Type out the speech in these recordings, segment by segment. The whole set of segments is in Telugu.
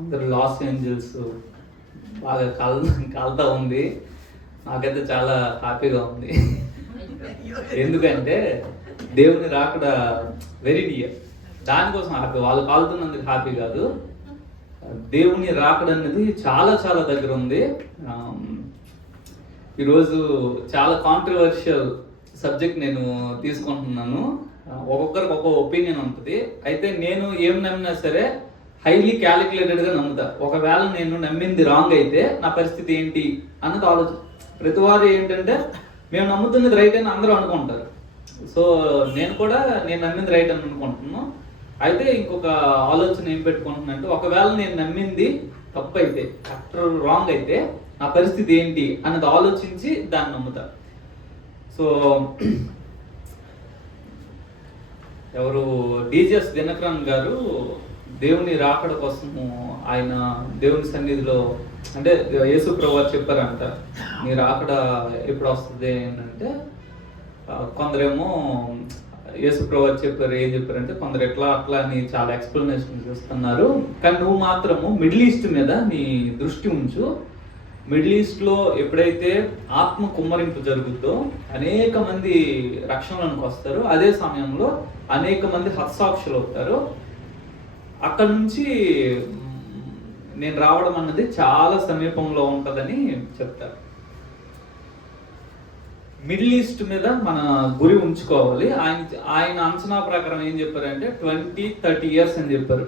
అందరు లాస్ ఏంజల్స్ బాగా కాలుతా ఉంది. నాకైతే చాలా హ్యాపీగా ఉంది. ఎందుకంటే దేవుని రాకడ వెరీ నియర్, దానికోసం హ్యాపీ. వాళ్ళు కాలుతున్నందుకు హ్యాపీ కాదు, దేవుని రాకడ అనేది చాలా చాలా దగ్గర ఉంది. ఈరోజు చాలా కాంట్రవర్షియల్ సబ్జెక్ట్ నేను తీసుకుంటున్నాను. ఒక్కొక్కరికి ఒక్కొక్క ఒపీనియన్ ఉంటుంది. అయితే నేను ఏం నమ్మినా సరే హైలీ క్యాలిక్యులేటెడ్గా నమ్ముతా. ఒకవేళ నేను నమ్మింది రాంగ్ అయితే నా పరిస్థితి ఏంటి అన్నది ఆలోచన. ప్రతి వారు ఏంటంటే మేము నమ్ముతున్నది రైట్ అని అందరూ అనుకుంటారు. సో నేను కూడా నేను నమ్మింది రైట్ అని అనుకుంటున్నాను. అయితే ఇంకొక ఆలోచన ఏం పెట్టుకుంటున్నానంటే, ఒకవేళ నేను నమ్మింది తప్పు అయితే, అటర్ రాంగ్ అయితే నా పరిస్థితి ఏంటి అన్నది ఆలోచించి దాన్ని నమ్ముతా. సో ఎవరు డిజిఎస్ దినకరన్ గారు దేవుని రాకడ కోసము ఆయన దేవుని సన్నిధిలో, అంటే యేసు ప్రభువు చెప్పారంట, నీ రాకడ ఎప్పుడు వస్తుంది అంటే, కొందరేమో యేసు ప్రభువు చెప్పారు, ఏం చెప్పారంటే కొందరు ఎట్లా అట్లా అని చాలా ఎక్స్ప్లెనేషన్ చేస్తున్నారు. కానీ నువ్వు మాత్రము మిడిల్ ఈస్ట్ మీద నీ దృష్టి ఉంచు. మిడిల్ ఈస్ట్లో ఎప్పుడైతే ఆత్మ కుమ్మరింపు జరుగుతుందో అనేక మంది రక్షణలోనికి వస్తారు. అదే సమయంలో అనేక మంది హతసాక్షులు అవుతారు. అక్కడ నుంచి నేను రావడం అన్నది చాలా సమీపంలో ఉంటుందని చెప్తారు. మిడిల్ ఈస్ట్ మీద మన గురి ఉంచుకోవాలి. ఆయన అంచనా ప్రకారం ఏం చెప్పారంటే 20-30 ఇయర్స్ అని చెప్పారు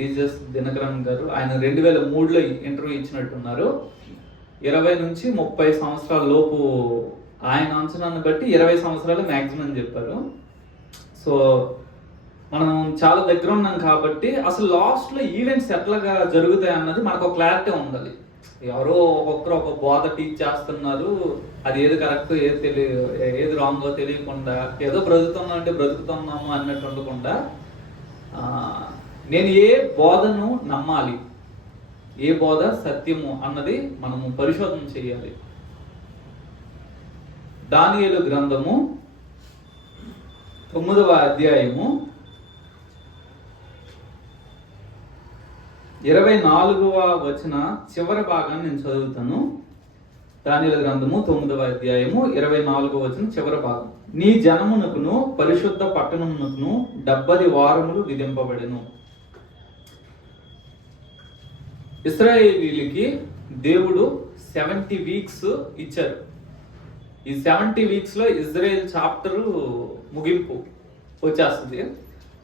డిజిఎస్ దినకరన్ గారు. ఆయన 2003లో ఇంటర్వ్యూ ఇచ్చినట్టున్నారు. 20 నుంచి 30 సంవత్సరాల లోపు ఆయన అంచనాన్ని బట్టి 20 సంవత్సరాలు మ్యాక్సిమం చెప్పారు. సో మనం చాలా దగ్గర ఉన్నాం కాబట్టి అసలు లాస్ట్లో ఈవెంట్స్ ఎట్లాగా జరుగుతాయి అన్నది మనకు ఒక క్లారిటీ ఉండాలి. ఎవరో ఒక్కొక్కరు ఒక బోధ టీచ్ చేస్తున్నారు, అది ఏది కరెక్ట్ ఏది రాంగో తెలియకుండా ఏదో బ్రతుకుతున్నాం అంటే బ్రతుకుతున్నాము అన్నట్టు ఉండకుండా, నేను ఏ బోధను నమ్మాలి, ఏ బోధ సత్యము అన్నది మనము పరిశోధన చేయాలి. దానియేలు గ్రంథము 9వ అధ్యాయము 24వ వచన చివరి భాగాన్ని నేను చదువుతాను. దానియేలు గ్రంథము 9వ అధ్యాయము 24వ వచనం చివరి భాగం. నీ జనమునకును పరిశుద్ధ పట్టణమునకును 70 వారములు విధింపబడెను. ఇశ్రాయేలీయులకి దేవుడు 70 వీక్స్ ఇచ్చారు. ఈ 70 వీక్స్లో ఇజ్రాయెల్ చాప్టర్ ముగింపు వచ్చేస్తుంది.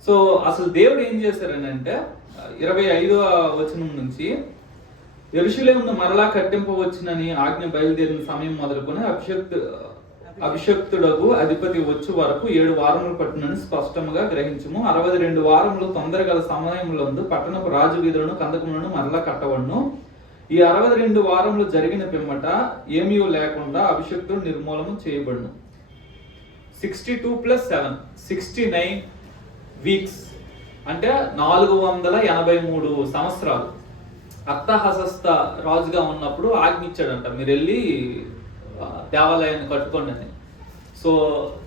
సో అసలు దేవుడు ఏం చేశారని అంటే, 25వ వచనం నుంచి యెరూషలేమును మరలా కట్టింపవచ్చునని ఆజ్ఞ బయలుదేరిన సమయం మొదలుకొని అభిషక్తుడకు అధిపతి వచ్చే వరకు 7 వారములు పట్టునని స్పష్టంగా గ్రహించుము. 62 వారములు తొందరగల సమయంలో పట్టణపు రాజు వీధులను కందకములను మరలా కట్టవడును. ఈ 62 వారములు జరిగిన పిమ్మట ఏమీ లేకుండా అభిషక్తుడు నిర్మూలన చేయబడును. 62 + 7 69 వీక్స్ అంటే 483 సంవత్సరాలు. అర్తహషస్త రాజుగా ఉన్నప్పుడు ఆజ్ఞించాడంట, మీరు వెళ్ళి దేవాలయాన్ని కట్టుకోండి అని. సో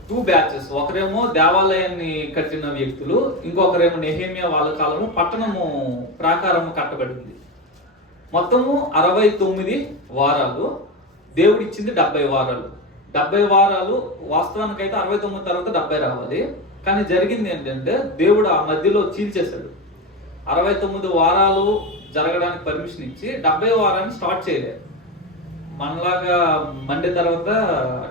2 బ్యాచెస్, ఒకరేమో దేవాలయాన్ని కట్టిన వ్యక్తులు, ఇంకొకరేమో నెహెమ్యా వాళ్ళ కాలంలో పట్టణము ప్రాకారము కట్టబడింది. మొత్తము 69 వారాలు. దేవుడు ఇచ్చింది 70 వారాలు. 70 వారాలు వాస్తవానికైతే 69 తర్వాత 70 రావాలి. కానీ జరిగింది ఏంటంటే దేవుడు ఆ మధ్యలో చీల్చేశాడు. 69 వారాలు జరగడానికి పర్మిషన్ ఇచ్చి 70 వారాన్ని స్టార్ట్ చేయలేదు. మనలాగా మండే తర్వాత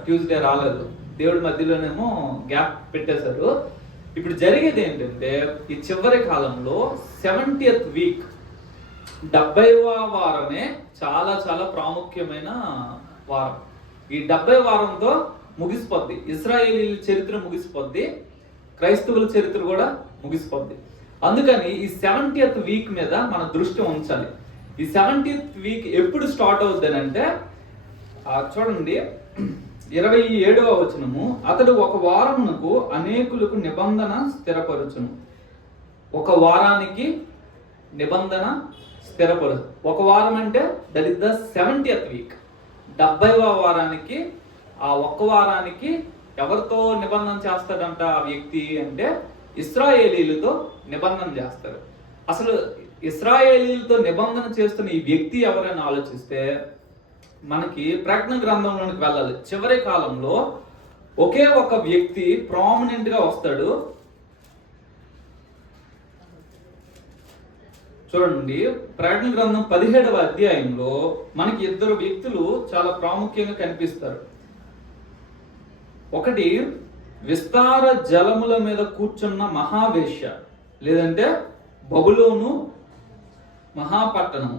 ట్యూస్డే రాలేదు, దేవుడి మధ్యలోనేమో గ్యాప్ పెట్టేశారు. ఇప్పుడు జరిగేది ఏంటంటే, ఈ చివరి కాలంలో 70th వీక్ 70వ వారమే చాలా చాలా ప్రాముఖ్యమైన వారం. ఈ 70 వారంతో ముగిసిపోద్ది ఇశ్రాయేలీయుల చరిత్ర, ముగిసిపోద్ది క్రైస్తవుల చరిత్ర కూడా ముగిసిపోద్ది. అందుకని ఈ 70th వీక్ మీద మన దృష్టి ఉంచాలి. ఈ 70th వీక్ ఎప్పుడు స్టార్ట్ అవుద్ది అంటే, చూడండి 27వ వచనము, అతడు ఒక వారమునకు అనేకులకు నిబంధన స్థిరపరచును. ఒక వారానికి నిబంధన స్థిరపరచు. ఒక వారం అంటే that is the 70th week. 70వ వారానికి, ఆ ఒక్క వారానికి ఎవరితో నిబంధన చేస్తాడంట ఆ వ్యక్తి అంటే, ఇశ్రాయేలీలతో నిబంధన చేస్తారు. అసలు ఇశ్రాయేలీలతో నిబంధన చేస్తున్న ఈ వ్యక్తి ఎవరైనా ఆలోచిస్తే మనకి ప్రకటన గ్రంథంలోనికి వెళ్ళాలి. చివరి కాలంలో ఒకే ఒక వ్యక్తి ప్రామినెంట్ గా వస్తాడు. చూడండి, ప్రకటన గ్రంథం 17వ అధ్యాయంలో మనకి ఇద్దరు వ్యక్తులు చాలా ప్రాముఖ్యంగా కనిపిస్తారు. ఒకటి విస్తార జలముల మీద కూర్చున్న మహావేశ్య, లేదంటే బబులోను మహాపట్టణము.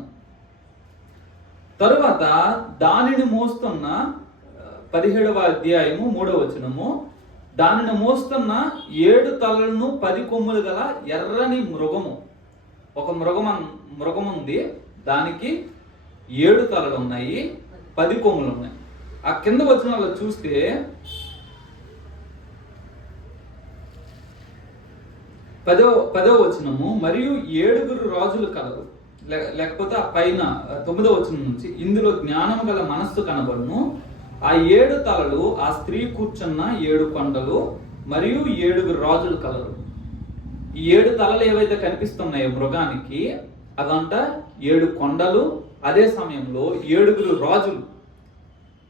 తరువాత దానిని మోస్తున్న 17వ అధ్యాయము 3వ వచనము, దానిని మోస్తున్న 7 తలలను 10 కొమ్ములు గల ఎర్రని మృగము. ఒక మృగం ఉంది, దానికి 7 తలలు ఉన్నాయి, 10 కొమ్ములు ఉన్నాయి. ఆ కింద వచనాల్లో చూస్తే 10వ వచనము, మరియు 7 రాజులు కలరు, లేకపోతే ఆ పైన 9వ వచనం నుంచి, ఇందులో జ్ఞానం గల మనస్సు కనబడును. ఆ 7 తలలు ఆ స్త్రీ కూర్చున్న 7 కొండలు మరియు 7 రాజులు కలరు. ఈ 7 తలలు ఏవైతే కనిపిస్తున్నాయో మృగానికి, అదంట 7 కొండలు. అదే సమయంలో 7 రాజులు.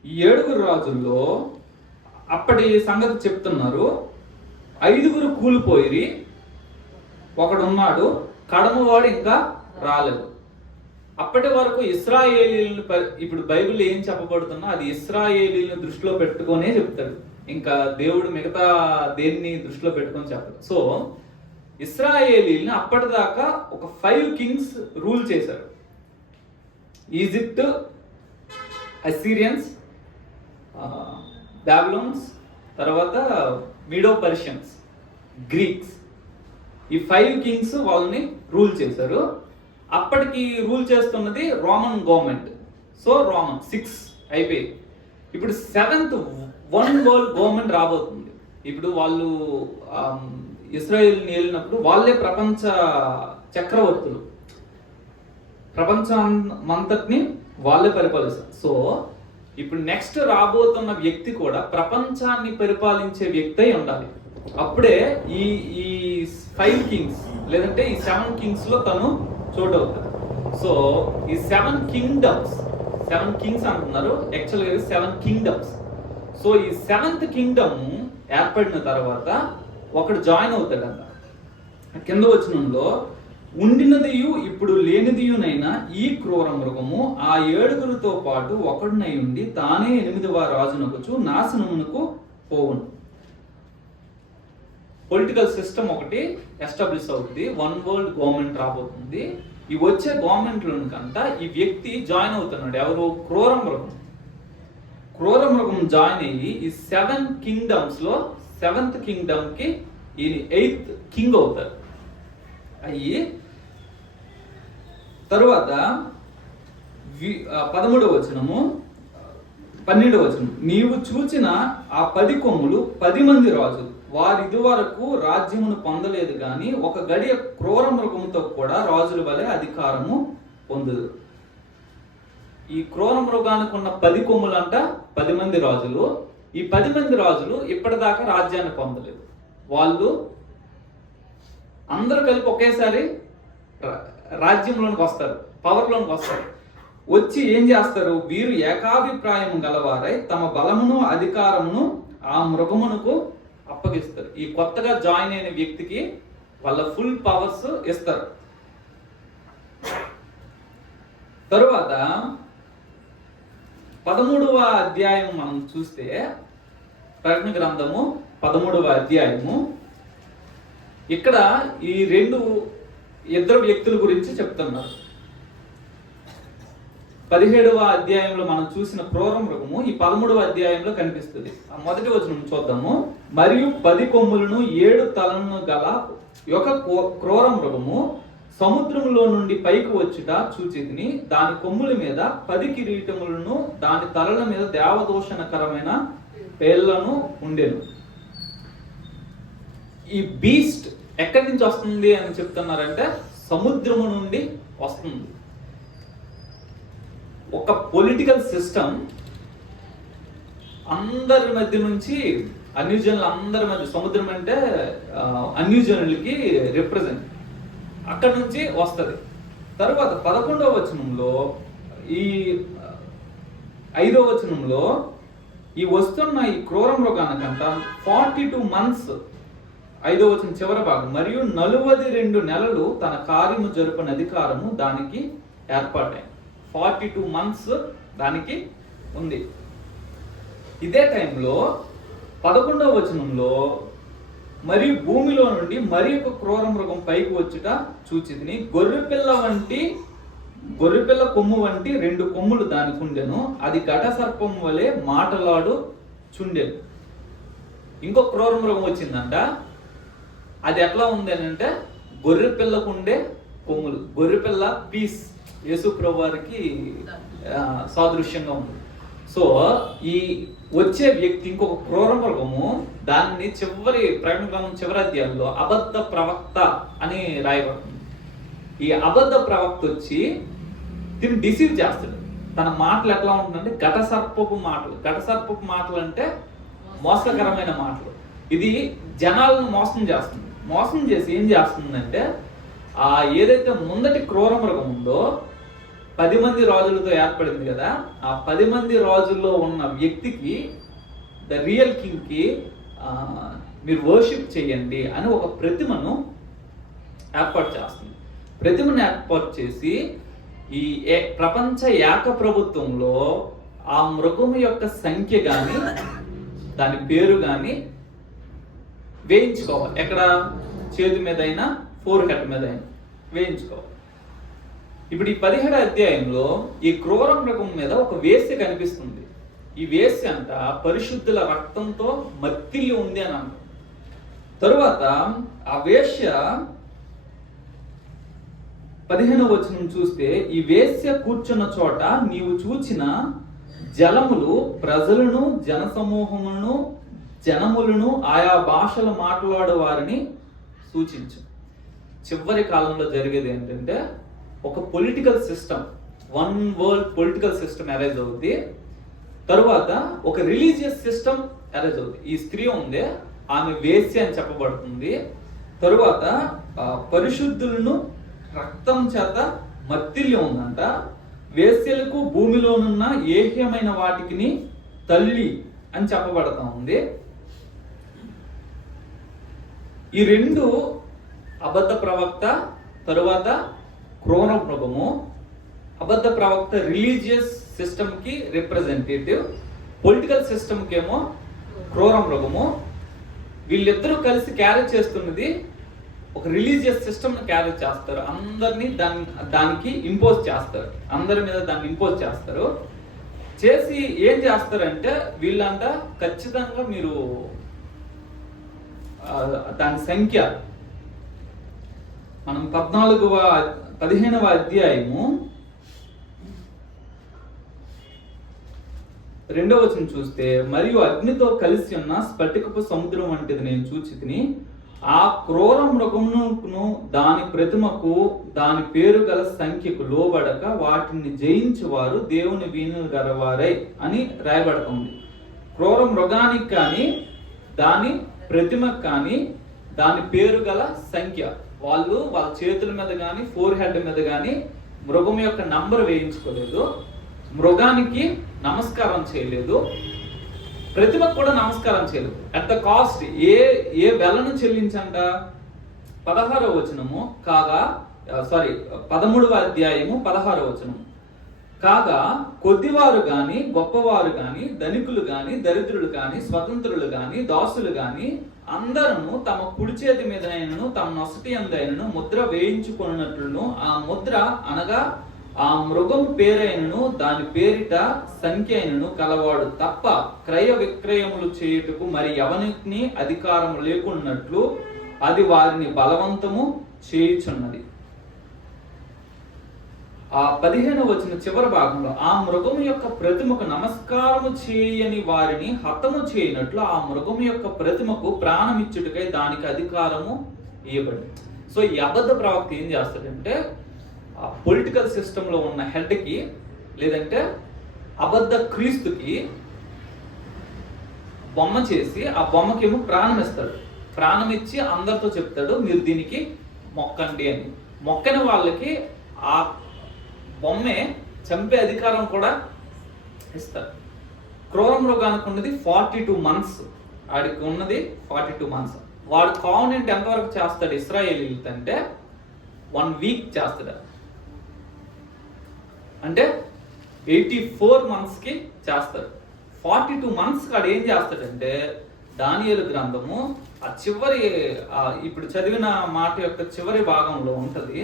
ఈ 7 రాజుల్లో అప్పటి సంగతి చెప్తున్నారు. 5 కూలిపోయి, ఒకడున్నాడు, కడమవాడు ఇంకా రాలేదు. అప్పటి వరకు ఇశ్రాయేలీలను, ఇప్పుడు బైబిల్ ఏం చెప్పబడుతున్నా అది ఇశ్రాయేలీలను దృష్టిలో పెట్టుకొనే చెప్తాడు. ఇంకా దేవుడు మిగతా దేన్ని దృష్టిలో పెట్టుకొని చెప్పడు. సో ఇశ్రాయేలీలను అప్పటిదాకా ఒక 5 కింగ్స్ రూల్ చేశారు. ఈజిప్ట్, అసిరియన్స్, బాబిలోన్స్, తర్వాత మీడో పర్షియన్స్, గ్రీక్స్. ఈ 5 కింగ్స్ వాళ్ళని రూల్ చేశారు. అప్పటికి రూల్ చేస్తున్నది రోమన్ గవర్నమెంట్. సో రోమన్ 6 అయిపోయి, ఇప్పుడు 7th వన్ వరల్డ్ గవర్నమెంట్ రాబోతుంది. ఇప్పుడు వాళ్ళు ఇస్రాయేల్ని ఏలినప్పుడు వాళ్ళే ప్రపంచ చక్రవర్తులు, ప్రపంచమంతటిని వాళ్ళే పరిపాలిస్తారు. సో ఇప్పుడు నెక్స్ట్ రాబోతున్న వ్యక్తి కూడా ప్రపంచాన్ని పరిపాలించే వ్యక్తి అయి ఉండాలి. అప్పుడే ఈ 5 కింగ్స్ లేదంటే ఈ 7 కింగ్స్ లో తను చోటు అవుతాడు. సో ఈ 7 కింగ్డమ్స్, 7 కింగ్స్ అంటున్నారు, యాక్చువల్గా 7 కింగ్డమ్స్. సో ఈ 7th కింగ్డమ్ ఏర్పడిన తర్వాత ఒకడు జాయిన్ అవుతాడంట. కింద వచనంలో, ఉండినదియు ఇప్పుడు లేనిదియునైనా ఈ క్రూర మృగము ఆ 7 పాటు ఒకడునై ఉండి తానే 8వ రాజునకుచు నాశనమునకు పోవును. పొలిటికల్ సిస్టమ్ ఒకటి ఎస్టాబ్లిష్ అవుతుంది. వన్ వరల్డ్ గవర్నమెంట్ రాబోతుంది. ఈ వచ్చే గవర్నమెంట్లోనికంతా ఈ వ్యక్తి జాయిన్ అవుతున్నాడు. ఎవరు? క్రూర మృగం. క్రూర మృగం జాయిన్ అయ్యి ఈ 7 కింగ్డమ్స్ లో 7th కింగ్డమ్ కి ఈయన 8th కింగ్ అవుతారు. అయ్యి తరువాత 13వ వచనము 12వ వచనం, నీవు చూచిన ఆ 10 కొమ్ములు 10 మంది రాజులు, వారి ఇదివరకు రాజ్యమును పొందలేదు గాని ఒక గడియ క్రూర మృగముతో కూడా రాజుల వలె అధికారము పొందదు. ఈ క్రూర మృగానికి ఉన్న 10 కొమ్ములంట 10 మంది రాజులు. ఈ 10 మంది రాజులు ఇప్పటిదాకా రాజ్యాన్ని పొందలేదు. వాళ్ళు అందరూ కలిపి ఒకేసారి రాజ్యంలోనికి వస్తారు, పవర్లోనికి వస్తారు. వచ్చి ఏం చేస్తారు? వీరు ఏకాభిప్రాయం గలవారై తమ బలమును అధికారమును ఆ మృగమునకు అప్పగిస్తారు. ఈ కొత్తగా జాయిన్ అయిన వ్యక్తికి వాళ్ళ ఫుల్ పవర్స్ ఇస్తారు. తరువాత 13వ అధ్యాయం మనం చూస్తే, ప్రకటన గ్రంథము 13వ అధ్యాయము, ఇక్కడ ఈ ఇద్దరు వ్యక్తుల గురించి చెప్తున్నారు. 17వ అధ్యాయంలో మనం చూసిన క్రూర మృగము ఈ 13వ అధ్యాయంలో కనిపిస్తుంది. ఆ మొదటి వచనం చూద్దాము. మరియు 10 కొమ్ములను 7 తలలను గల ఒక క్రూర మృగము సముద్రంలో నుండి పైకి వచ్చుట చూచితిని. దాని కొమ్ముల మీద 10 కిరీటములను, దాని తలల మీద దేవదూషణకరమైన పేర్లను ఉండెను. ఈ బీస్ట్ ఎక్కడి నుంచి వస్తుంది అని చెప్తున్నారంటే సముద్రము నుండి వస్తుంది. ఒక పొలిటికల్ సిస్టమ్ అందరి మధ్య నుంచి, అన్యజనులు అందరి మధ్య, సముద్రం అంటే అన్యజనులకి రిప్రజెంట్, అక్కడ నుంచి వస్తుంది. తరువాత 11వ వచనంలో ఈ 5వ వచనంలో ఈ వస్తున్న ఈ క్రూర మృగానికంట 42 months, 5వ వచనం చివరి భాగం, మరియు 42 నెలలు తన కార్యము జరుపని అధికారము దానికి ఏర్పాటైంది. 42 months దానికి ఉంది. ఇదే టైంలో 11వ వచనంలో మరియు భూమిలో నుండి మరి ఒక క్రూర మృగం పైకి వచ్చుట చూచితిని, గొర్రెపిల్ల కొమ్ము వంటి 2 కొమ్ములు దానికి ఉండెను, అది ఘట సర్పం వలె మాటలాడు చుండెను. ఇంకో క్రూర మృగం వచ్చిందంట. అది ఎట్లా ఉంది అని అంటే గొర్రెపిల్లకు ఉండే కొమ్ములు, గొర్రెపిల్ల పీస్ యేసు ప్రభు వారికి సాదృశ్యంగా ఉంది. సో ఈ వచ్చే వ్యక్తి ఇంకొక క్రూర మృగము, దాన్ని ప్రకటన గ్రంథం చివరి అధ్యాయంలో అబద్ధ ప్రవక్త అని రాయబడుతుంది. ఈ అబద్ధ ప్రవక్త వచ్చి దీన్ని డిసీవ్ చేస్తాడు. తన మాటలు ఎట్లా ఉంటుందంటే ఘట సర్పపు మాటలు అంటే మోసకరమైన మాటలు. ఇది జనాలను మోసం చేసి ఏం చేస్తుందంటే ఏదైతే ముందటి క్రూర మృగం ఉందో 10 మంది రాజులతో ఏర్పడింది కదా, ఆ 10 మంది రాజుల్లో ఉన్న వ్యక్తికి, ద రియల్ కింగ్కి మీరు వర్షిప్ చేయండి అని ఒక ప్రతిమను ఏర్పాటు చేస్తుంది. ప్రతిమను ఏర్పాటు చేసి ఈ ప్రపంచ ఏక ప్రభుత్వంలో ఆ మృగము యొక్క సంఖ్య కానీ దాని పేరు కానీ వేయించుకోవాలి. ఎక్కడ? చేతి మీద అయినా, ఫోర్ హెడ్ మీద అయినా వేయించుకోవాలి. ఇప్పుడు ఈ 17వ అధ్యాయంలో ఈ క్రూర మృగం మీద ఒక వేశ్య కనిపిస్తుంది. ఈ వేశ్య అంట పరిశుద్ధుల రక్తంతో మత్తిల్లి ఉంది అని అంట. తరువాత ఆ వేశ్య 15వ వచనం చూస్తే, ఈ వేశ్య కూర్చున్న చోట నీవు చూచిన జలములు ప్రజలను, జనసమూహములను, జనములను, ఆయా భాషలు మాట్లాడే వారిని సూచించు. చివరి కాలంలో జరిగేది ఏంటంటే ఒక political system, one world political system arise అవుతుంది. తరువాత ఒక రిలీజియస్ సిస్టమ్ అరైజ్ అవుతుంది. ఈ స్త్రీ ఉందే ఆమె వేశ్య అని చెప్పబడుతుంది. తరువాత పరిశుద్ధులను రక్తం చేత మత్తిల్లి ఉందంట. వేశ్యలకు భూమిలోనున్న ఏహ్యమైన వాటికి తల్లి అని చెప్పబడతా ఉంది. ఈ 2 అబద్ధ ప్రవక్త, తరువాత క్రూర మృగము. అబద్ధ ప్రవక్త రిలీజియస్ సిస్టమ్ కి రిప్రజెంటేటివ్, పొలిటికల్ సిస్టమ్ కేమో క్రూర మృగము. వీళ్ళిద్దరూ కలిసి క్యారీ చేస్తున్నది ఒక రిలీజియస్ సిస్టమ్ క్యారీ చేస్తారు. అందరినీ దానికి ఇంపోజ్ చేస్తారు, అందరి మీద దాన్ని ఇంపోజ్ చేస్తారు. చేసి ఏం చేస్తారంటే వీళ్ళంట ఖచ్చితంగా మీరు దాని సంఖ్య మనం 15వ అధ్యాయము 2వ వచనం చూస్తే, మరియు అగ్నితో కలిసి ఉన్న స్ఫటికపు సముద్రం వంటిది నేను చూచితిని, ఆ క్రూర మృగమును దాని ప్రతిమకు దాని పేరు గల సంఖ్యకు లోబడక వాటిని జయించువారు దేవుని వీణులు గలవారై అని రాయబడుతుంది. క్రూర మృగానికి కానీ దాని ప్రతిమకు కానీ దాని పేరు గల సంఖ్య, వాళ్ళ చేతుల మీద కానీ ఫోర్ హెడ్ మీద కానీ మృగం యొక్క నంబర్ వేయించుకోలేదు, మృగానికి నమస్కారం చేయలేదు, ప్రతిమకు కూడా నమస్కారం చేయలేదు. అట్ ద కాస్ట్ ఏ వెలను చెల్లించంట 16వ వచనము కాగా 13వ అధ్యాయము 16వ వచనము కాగా కొద్దివారు గాని గొప్పవారు గాని ధనికులు గాని దరిద్రులు గాని స్వతంత్రులు గాని దాసులు గాని అందరూ తమ కుడి చేతి మీదనైనను తమ నొసటి అందైనను ముద్ర వేయించుకున్నట్లును ఆ ముద్ర అనగా ఆ మృగం పేరైనను దాని పేరిట సంఖ్య అయినను కలవాడు తప్ప క్రయ విక్రయములు చేయుటకు మరి ఎవనికి అధికారము లేకున్నట్లు అది వారిని బలవంతము చేయుచున్నది. ఆ 15వ వచన చివరి భాగంలో ఆ మృగము యొక్క ప్రతిమకు నమస్కారము చేయని వారిని హతము చేయనట్లు ఆ మృగము యొక్క ప్రతిమకు ప్రాణమిచ్చుటకై దానికి అధికారము ఇవ్వబడింది. సో ఈ అబద్ధ ప్రవక్త ఏం చేస్తాడంటే ఆ పొలిటికల్ సిస్టంలో ఉన్న హెడ్కి లేదంటే అబద్ధ క్రీస్తుకి బొమ్మ చేసి ఆ బొమ్మకేమో ప్రాణం ఇస్తాడు. ప్రాణం ఇచ్చి అందరితో చెప్తాడు మీరు దీనికి మొక్కండి అని. మొక్కని వాళ్ళకి ఆ బొమ్మే చంపే అధికారం కూడా ఇస్తారు. క్రూర మృగానికి ఉన్నది 42 months, వాడికి ఉన్నది 42 months. వాడు కావనెంట్ ఎంతవరకు చేస్తాడు ఇశ్రాయేలీలతో అంటే 1 week చేస్తాడు. అంటే 84 monthsకి చేస్తాడు. 42 months వాడు ఏం చేస్తాడంటే దానియేలు గ్రంథము ఆ చివరి ఇప్పుడు చదివిన మాట యొక్క చివరి భాగంలో ఉంటది.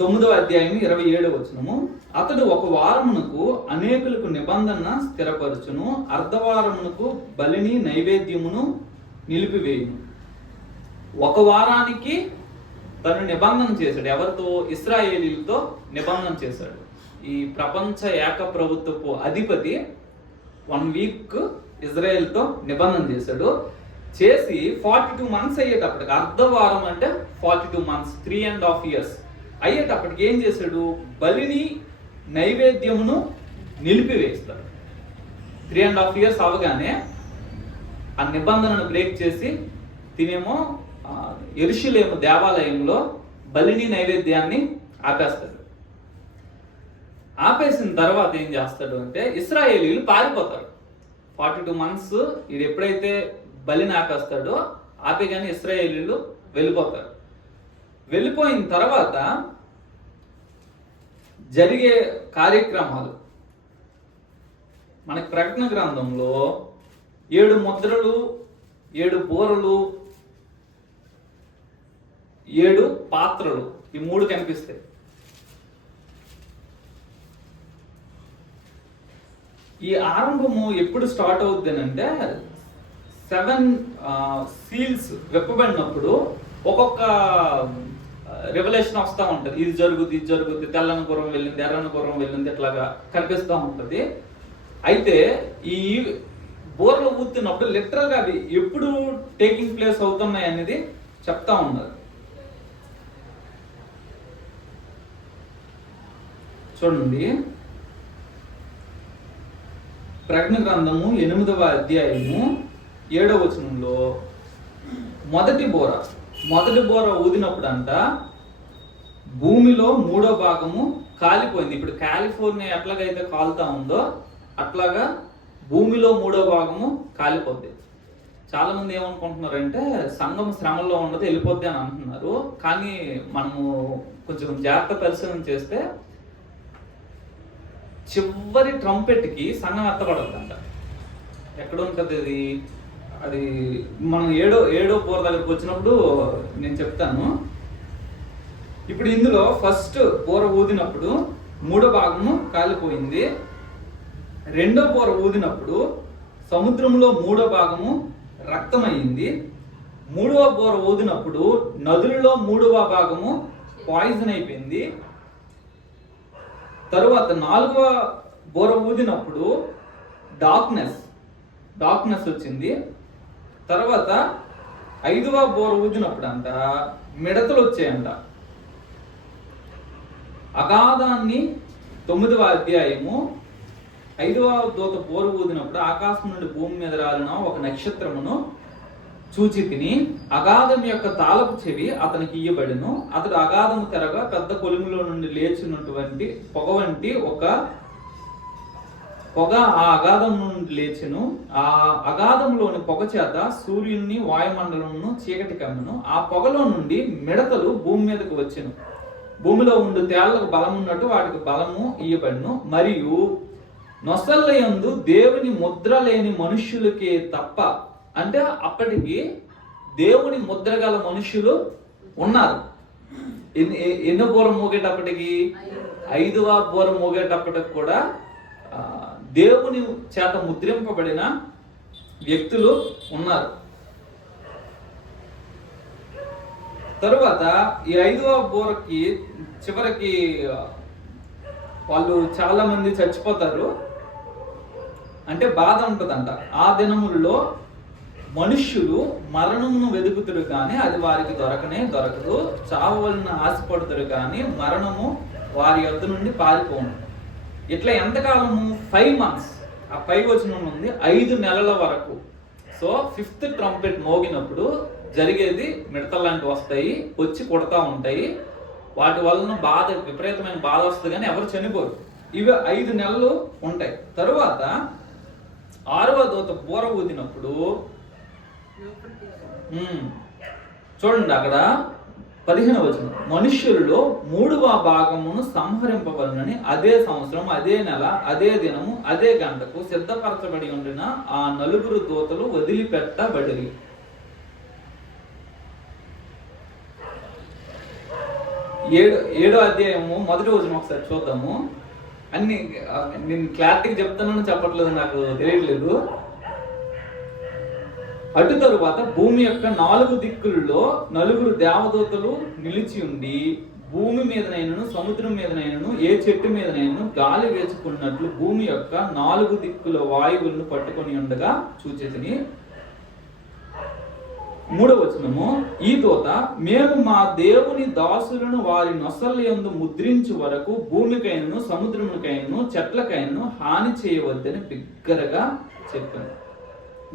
తొమ్మిదవ అధ్యాయం 27వ వచనము. అతడు ఒక వారమునకు అనేకులకు నిబంధన స్థిరపరచును, అర్ధవారమునకు బలిని నైవేద్యమును నిలిపివేయును. ఒక వారానికి తను నిబంధన చేశాడు. ఎవరితో? ఇశ్రాయేలీలతో నిబంధన చేశాడు. ఈ ప్రపంచ ఏక ప్రభుత్వపు అధిపతి 1 week ఇజ్రాయెల్తో నిబంధన చేశాడు. చేసి 42 months అయ్యేటప్పటికి, అర్ధవారం అంటే 42 months, 3.5 years అయ్యేటప్పటికి ఏం చేశాడు? బలిని నైవేద్యమును నిలిపివేస్తాడు. 3.5 years అవగానే ఆ నిబంధనను బ్రేక్ చేసి తినేమో యెరూషలేము దేవాలయంలో బలిని నైవేద్యాన్ని ఆపేస్తాడు. ఆపేసిన తర్వాత ఏం చేస్తాడు అంటే ఇశ్రాయేలీలు పారిపోతారు. 42 months ఇది ఎప్పుడైతే బలిని ఆపేస్తాడో ఆపేగానే ఇశ్రాయేలీలు వెళ్ళిపోతారు. వెళ్ళిపోయిన తర్వాత జరిగే కార్యక్రమాలు మనకి ప్రకటన గ్రంథంలో 7 ముద్రలు, 7 బూరలు, 7 పాత్రలు, ఈ 3 కనిపిస్తాయి. ఈ ఆరంభము ఎప్పుడు స్టార్ట్ అవుద్ది అంటే 7 seals విప్పబడినప్పుడు ఒక్కొక్క రెవల్యూషన్ వస్తూ ఉంటుంది. ఇది జరుగుద్ది, తెల్లని గుర్రం వెళ్ళింది, ఎర్రని గుర్రం వెళ్ళింది, ఇట్లాగా కనిపిస్తూ ఉంటుంది. అయితే ఈ బోర్లు ఊతున్నప్పుడు లిటరల్గా అవి ఎప్పుడు టేకింగ్ ప్లేస్ అవుతున్నాయి అనేది చెప్తా ఉన్నారు. చూడండి, ప్రకటన గ్రంథము 8వ అధ్యాయము 7వ వచనంలో మొదటి బోర ఊదినప్పుడు అంట భూమిలో 3వ భాగము కాలిపోయింది. ఇప్పుడు కాలిఫోర్నియా ఎట్లాగైతే కాలుతా ఉందో అట్లాగా భూమిలో 3వ భాగము కాలిపోద్ది. చాలా మంది ఏమనుకుంటున్నారంటే సంఘం శ్రమల్లో ఉండదు, వెళ్ళిపోద్ది అని అంటున్నారు. కానీ మనము కొంచెం జాగ్రత్త పరిశీలన చేస్తే చివరి ట్రంపెట్కి సంఘం ఎత్తబడద్దంట. ఎక్కడ ఉంటుంది అది మనం ఏడో బోర దగ్గరకు వచ్చినప్పుడు నేను చెప్తాను. ఇప్పుడు ఇందులో ఫస్ట్ బోర ఊదినప్పుడు 3వ భాగము కాలిపోయింది. 2వ బోర ఊదినప్పుడు సముద్రంలో 3వ భాగము రక్తమైంది. 3వ బోర ఊదినప్పుడు నదులలో 3వ భాగము పాయిజన్ అయిపోయింది. తరువాత 4వ బోర ఊదినప్పుడు డార్క్నెస్ వచ్చింది. తర్వాత 5వ బోర ఊదినప్పుడు అంట మిడతలు వచ్చాయంట. అగాధాన్ని 9వ అధ్యాయము 5వ దూత బోర ఊదినప్పుడు ఆకాశం నుండి భూమి మీద రాలిన ఒక నక్షత్రమును చూచి తిని అగాధం యొక్క తాళపు చెవి అతనికి ఇయ్యబడిను. అతడు అగాధము తెరగా పెద్ద కొలిమిలో నుండి లేచినటువంటి పొగ వంటి ఒక పొగ ఆ అగాధం నుండి లేచెను. ఆ అగాధంలోని పొగ చేత సూర్యుని వాయుమండలమును చీకటి కమ్మెను. ఆ పొగలో నుండి మిడతలు భూమి మీదకు వచ్చెను. భూమిలో ఉండు తేళ్లకు బలం ఉన్నట్టు వాటికి బలము ఇయ్యబడిను. మరియు నొసల్లయందు దేవుని ముద్ర లేని మనుష్యులకే తప్ప, అంటే అప్పటికి దేవుని ముద్ర గల మనుషులు ఉన్నారు. ఎన్నో బోర మోగేటప్పటికి 5వ బోర మోగేటప్పటికి కూడా దేవుని చేత ముద్రింపబడిన వ్యక్తులు ఉన్నారు. తరువాత ఈ 5వ బోరకి చివరికి వాళ్ళు చాలా మంది చచ్చిపోతారు. అంటే బాధ ఉంటుందంట. ఆ దినములలో మనుష్యులు మరణమును వెతుకుతారు కానీ అది వారికి దొరకదు. చావవలన ఆశపడతారు కానీ మరణము వారి యొద్ద నుండి పారిపోను. ఇట్లా ఎంతకాలము? 5 months. ఆ 5 వచనం ఉంది 5 నెలల వరకు. సో 5th ట్రంపెట్ మోగినప్పుడు జరిగేది మిడతలు లాంటివి వస్తాయి, వచ్చి కొడతా ఉంటాయి. వాటి వలన విపరీతమైన బాధ వస్తుంది, కానీ ఎవరు చనిపోరు. ఇవి 5 నెలలు ఉంటాయి. తరువాత 6వ దూత బూర ఊదినప్పుడు చూడండి, అక్కడ 15వ వచనం, మనుష్యులలో 3వ భాగమును సంహరింపబడునని అదే సంవత్సరం, అదే నెల, అదే దినము, అదే గంటకు సిద్ధపరచబడి ఉండిన ఆ 4 దూతలు వదిలిపెట్టబడిరి. ఏడో అధ్యాయము 1వ వచనం ఒకసారి చూద్దాము. అన్ని నేను క్లారిటీగా చెప్తానని చెప్పట్లేదు, నాకు తెలియట్లేదు. అటు తరువాత భూమి యొక్క 4 దిక్కులలో 4 దేవదూతలు నిలిచి ఉండి, భూమి మీదనైనను సముద్రం మీదనైనను ఏ చెట్టు మీదనైనను గాలి వేసుకున్నట్లు భూమి యొక్క 4 దిక్కుల వాయువులను పట్టుకొని ఉండగా చూచేతిని. 3వ వచనము, ఈ దూత, మేము మా దేవుని దాసులను వారి నొసల యందు ముద్రించు వరకు భూమికైనను సముద్రముకైనను చెట్లకైనను హాని చేయవద్దని బిగ్గరగా చెప్పాను.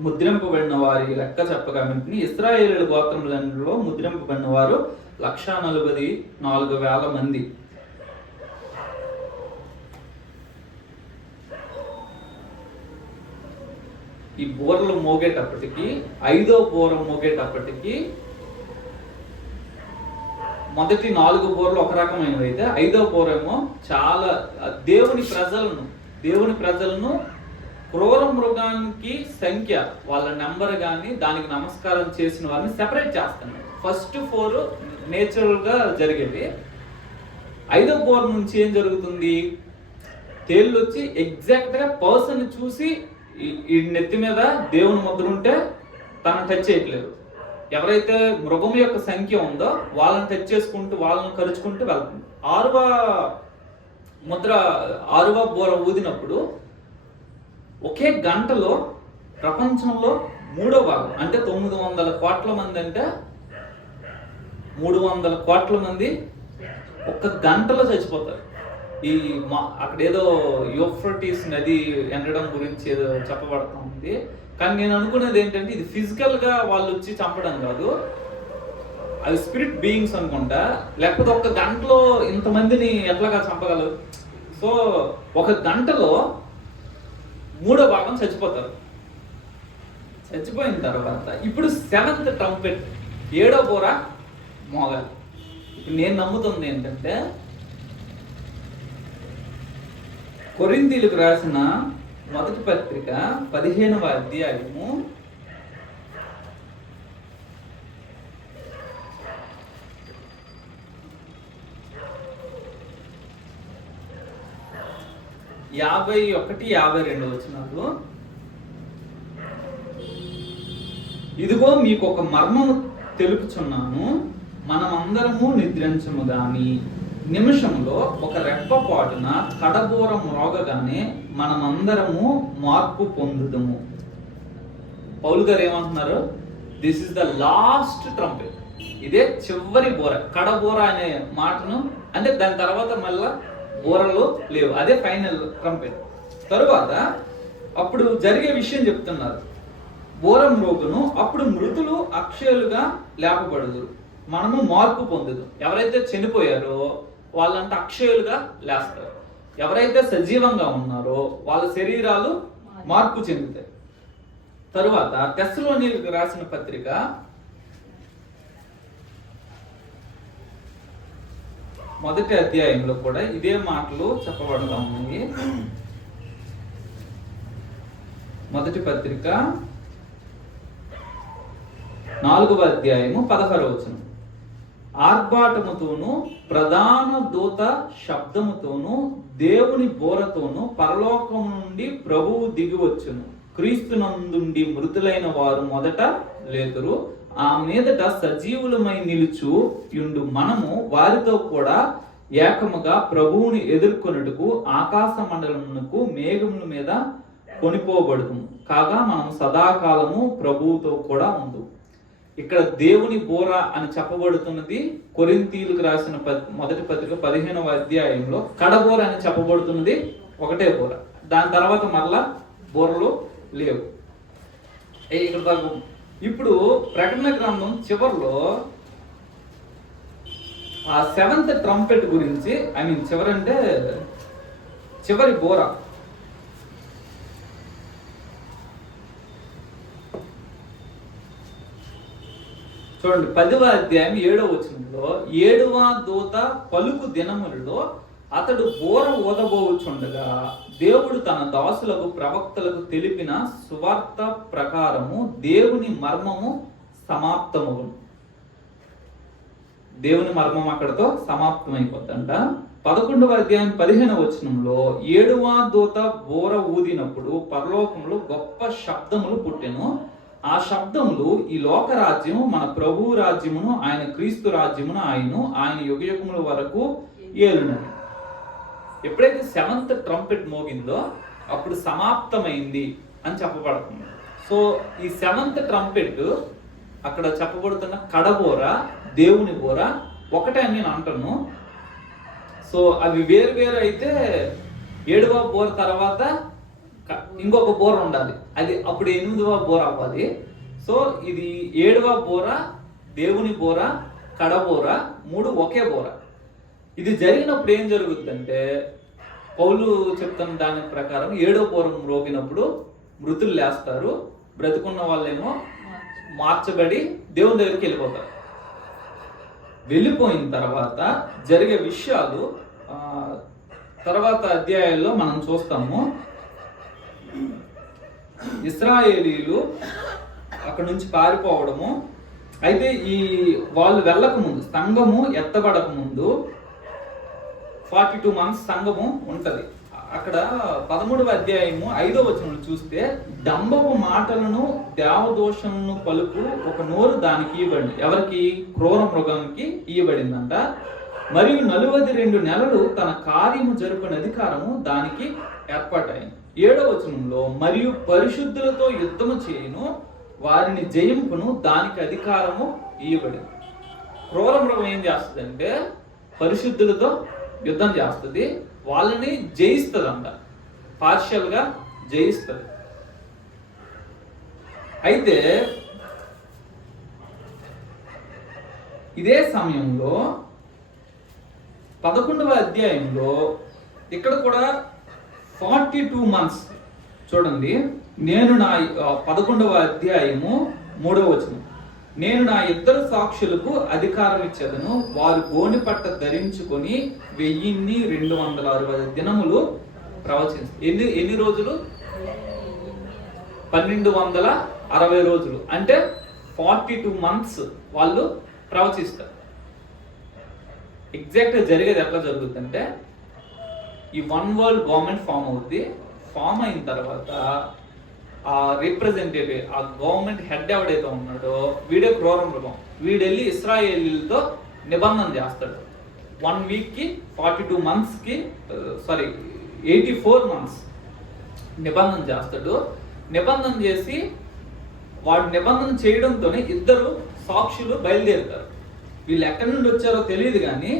ముద్రింపబడిన వారి లెక్క చెప్పగా వింటుని ఇశ్రాయేలు గోత్రములలో ముద్రింపబడిన వారు 144,000 మంది. ఈ బూరలు మోగేటప్పటికి, 5వ బూర మోగేటప్పటికి మొదటి 4 బూరలు ఒక రకమైనవి అయితే 5వ బూరేమో చాలా దేవుని ప్రజలను క్రూర మృగానికి సంఖ్య, వాళ్ళ నెంబర్ కానీ దానికి నమస్కారం చేసిన వారిని సెపరేట్ చేస్తున్నాడు. ఫస్ట్ 4 నేచురల్ గా జరిగేవి. 5వ బూర నుంచి ఏం జరుగుతుంది, తేళ్ళు వచ్చి ఎగ్జాక్ట్ గా పర్సన్ చూసి ఈ నెత్తి మీద దేవుని ముద్ర ఉంటే తనను టచ్ చేయట్లేదు. ఎవరైతే మృగం యొక్క సంఖ్య ఉందో వాళ్ళని టచ్ చేసుకుంటూ వాళ్ళని కరుచుకుంటూ వెళ్తుంది. 6వ బూర ఊదినప్పుడు ఒకే గంటలో ప్రపంచంలో 3వ భాగం అంటే 900 కోట్ల మంది, అంటే 300 కోట్ల మంది ఒక్క గంటలో చచ్చిపోతారు. అక్కడ ఏదో యూఫ్రటీస్ నది ఎండడం గురించి ఏదో చెప్పబడతా ఉంది. కానీ నేను అనుకునేది ఏంటంటే, ఇది ఫిజికల్ గా వాళ్ళు వచ్చి చంపడం కాదు, అవి స్పిరిట్ బీయింగ్స్ అనుకుంటా. లేకపోతే ఒక్క గంటలో ఇంతమందిని ఎట్లాగా చంపగలరు? సో ఒక గంటలో 3వ భాగం చచ్చిపోతారు. చచ్చిపోయిన తర్వాత ఇప్పుడు 7th ట్రంపెట్, 7వ బూర మోగాలి. ఇప్పుడు నేను నమ్ముతుంది ఏంటంటే, కొరింథీయులకు రాసిన మొదటి పత్రిక 15వ అధ్యాయము 51-52 వచనాలు, ఇదిగో మీకు ఒక మర్మము తెలుపుచున్నాను, మనమందరము నిద్రించము గాని నిమిషంలో ఒక రెప్పపాటున కడబూర మ్రోగగానే మనమందరము మార్పు పొందుదము. పౌలు గారు ఏమంటున్నారు? This is the last trumpet. ఇదే చివరి బూర. కడబూర అనే మాటను, అంటే దాని తర్వాత మళ్ళా బూరలు లేవు, అదే ఫైనల్ ట్రంపెట్. తరువాత అప్పుడు జరిగే విషయం చెప్తున్నారు. బూర మ్రోగును, అప్పుడు మృతులు అక్షయులుగా లేపబడుదురు, మనము మార్పు పొందుదు. ఎవరైతే చనిపోయారో వాళ్ళంతా అక్షయులుగా లేస్తారు. ఎవరైతే సజీవంగా ఉన్నారో వాళ్ళ శరీరాలు మార్పు చెందుతాయి. తరువాత తెస్సలోనీయులకు రాసిన పత్రిక 1వ అధ్యాయంలో కూడా ఇదే మాటలు చెప్పబడతా ఉన్నాయి. మొదటి పత్రిక 4వ అధ్యాయము 16వ వచనం, ఆర్భాటముతోను ప్రధాన దూత శబ్దముతోను దేవుని బోరతోను పరలోకము నుండి ప్రభువు దిగివచ్చును, క్రీస్తునందుండి మృతులైన వారు మొదట లేతురు, ఆ మీదట సజీవులమై నిలుచు యుండు మనము వారితో కూడా ఏకముగా ప్రభువుని ఎదుర్కొనుటకు ఆకాశ మండలమునకు మేఘముల మీద కొనిపోబడుదుము, కాగా మనము సదాకాలము ప్రభువుతో కూడా ఉండు. ఇక్కడ దేవుని బోర అని చెప్పబడుతున్నది కొరింథీయులకు రాసిన మొదటి పత్రిక 15వ అధ్యాయంలో. కడబోర అని చెప్పబడుతున్నది ఒకటే బోర. దాని తర్వాత మరలా బోరలు లేవు. ఇక్కడ ఇప్పుడు ప్రకటన గ్రంథం చివరిలో ఆ 7th ట్రంపెట్ గురించి, ఐ మీన్ చివరంటే చివరి బోర, చూడండి 10వ అధ్యాయం 7వ వచనంలో, 7వ దూత పలుకు దినములలో అతడు బోర ఊదబోచుండగా దేవుడు తన దాసులకు ప్రవక్తలకు తెలిపిన సువార్త ప్రకారము దేవుని మర్మము సమాప్తమగును. దేవుని మర్మం అక్కడతో సమాప్తమైపోద్దంట. 11వ అధ్యాయం 15వ వచనంలో 7వ దూత బోర ఊదినప్పుడు పరలోకంలో గొప్ప శబ్దములు పుట్టెను. ఆ శబ్దములు ఈ లోక రాజ్యము మన ప్రభు రాజ్యమును ఆయన క్రీస్తు రాజ్యమును ఆయన యుగయుగముల వరకు ఏలునని. ఎప్పుడైతే 7th ట్రంపెట్ మోగిందో అప్పుడు సమాప్తమైంది అని చెప్పబడుతుంది. సో ఈ 7th ట్రంపెట్ అక్కడ చెప్పబడుతున్న కడబోర, దేవుని బోర ఒకటే అని నేను అంటాను. సో అవి వేరు వేరు అయితే 7వ బోర తర్వాత ఇంకొక బోర ఉండాలి, అది అప్పుడు 8వ బోర అవ్వాలి. సో ఇది 7వ బోర, దేవుని బోర, కడబోర, 3 ఒకే బోర. ఇది జరిగినప్పుడు ఏం జరుగుతుందంటే, పౌలు చెప్తున్న దాని ప్రకారం 7వ బోర మ్రోగినప్పుడు మృతులు లేస్తారు, బ్రతుకున్న వాళ్ళేమో మార్చబడి దేవుని దగ్గరికి వెళ్ళిపోతారు. వెళ్ళిపోయిన తర్వాత జరిగే విషయాలు తర్వాత అధ్యాయాల్లో మనం చూస్తాము. ఇశ్రాయేలీలు అక్కడ నుంచి పారిపోవడము. అయితే ఈ వాళ్ళు వెళ్ళక ముందు, సంఘము ఎత్తబడక ముందు 42 months సంఘము ఉంటది. అక్కడ 13వ అధ్యాయము 5వ వచనం చూస్తే, డంబపు మాటలను దేవదోషములను పలుకు ఒక నోరు దానికి ఇవ్వబడింది. ఎవరికి? క్రూర మృగానికి ఇవ్వబడిందంట. మరియు 42 నెలలు తన కార్యము జరుపుకునే అధికారము దానికి ఏర్పాటైంది. 7వ వచనంలో, మరియు పరిశుద్ధులతో యుద్ధము చేయును, వారిని జయింపును, దానికి అధికారము ఇవ్వబడింది. క్రూర మృగం ఏం చేస్తుందంటే పరిశుద్ధులతో యుద్ధం చేస్తుంది, వాళ్ళని జయిస్తుంది అంట, పార్షియల్ గా జయిస్తుంది. అయితే ఇదే సమయంలో 11వ అధ్యాయంలో ఇక్కడ కూడా 42 months చూడండి. నేను నా 11వ అధ్యాయము 3వ వచనం, నేను నా 2 సాక్షులకు అధికారం ఇచ్చేదను, వారు గోనె పట్ట ధరించుకొని 1260 దినములు ప్రవచిస్తారు. ఎన్ని రోజులు? 1260 రోజులు, అంటే 42 months వాళ్ళు ప్రవచిస్తారు. ఎగ్జాక్ట్ గా జరిగేది ఎట్లా జరుగుతుందంటే, ఈ వన్ వరల్డ్ గవర్నమెంట్ ఫామ్ అవుద్ది. ఫామ్ అయిన తర్వాత ఆ రిప్రజెంటేటివ్, ఆ గవర్నమెంట్ హెడ్ ఎవడైతే ఉన్నాడో వీడే క్రూర మృగం. వీడెళ్ళి ఇశ్రాయేలీలతో నిబంధన చేస్తాడు. 1 week కి 42 months కి 84 months నిబంధన చేస్తాడు. నిబంధన చేసి వాడు నిబంధన చేయడంతోనే 2 సాక్షులు బయలుదేరుతారు. వీళ్ళు ఎక్కడి నుండి వచ్చారో తెలియదు కానీ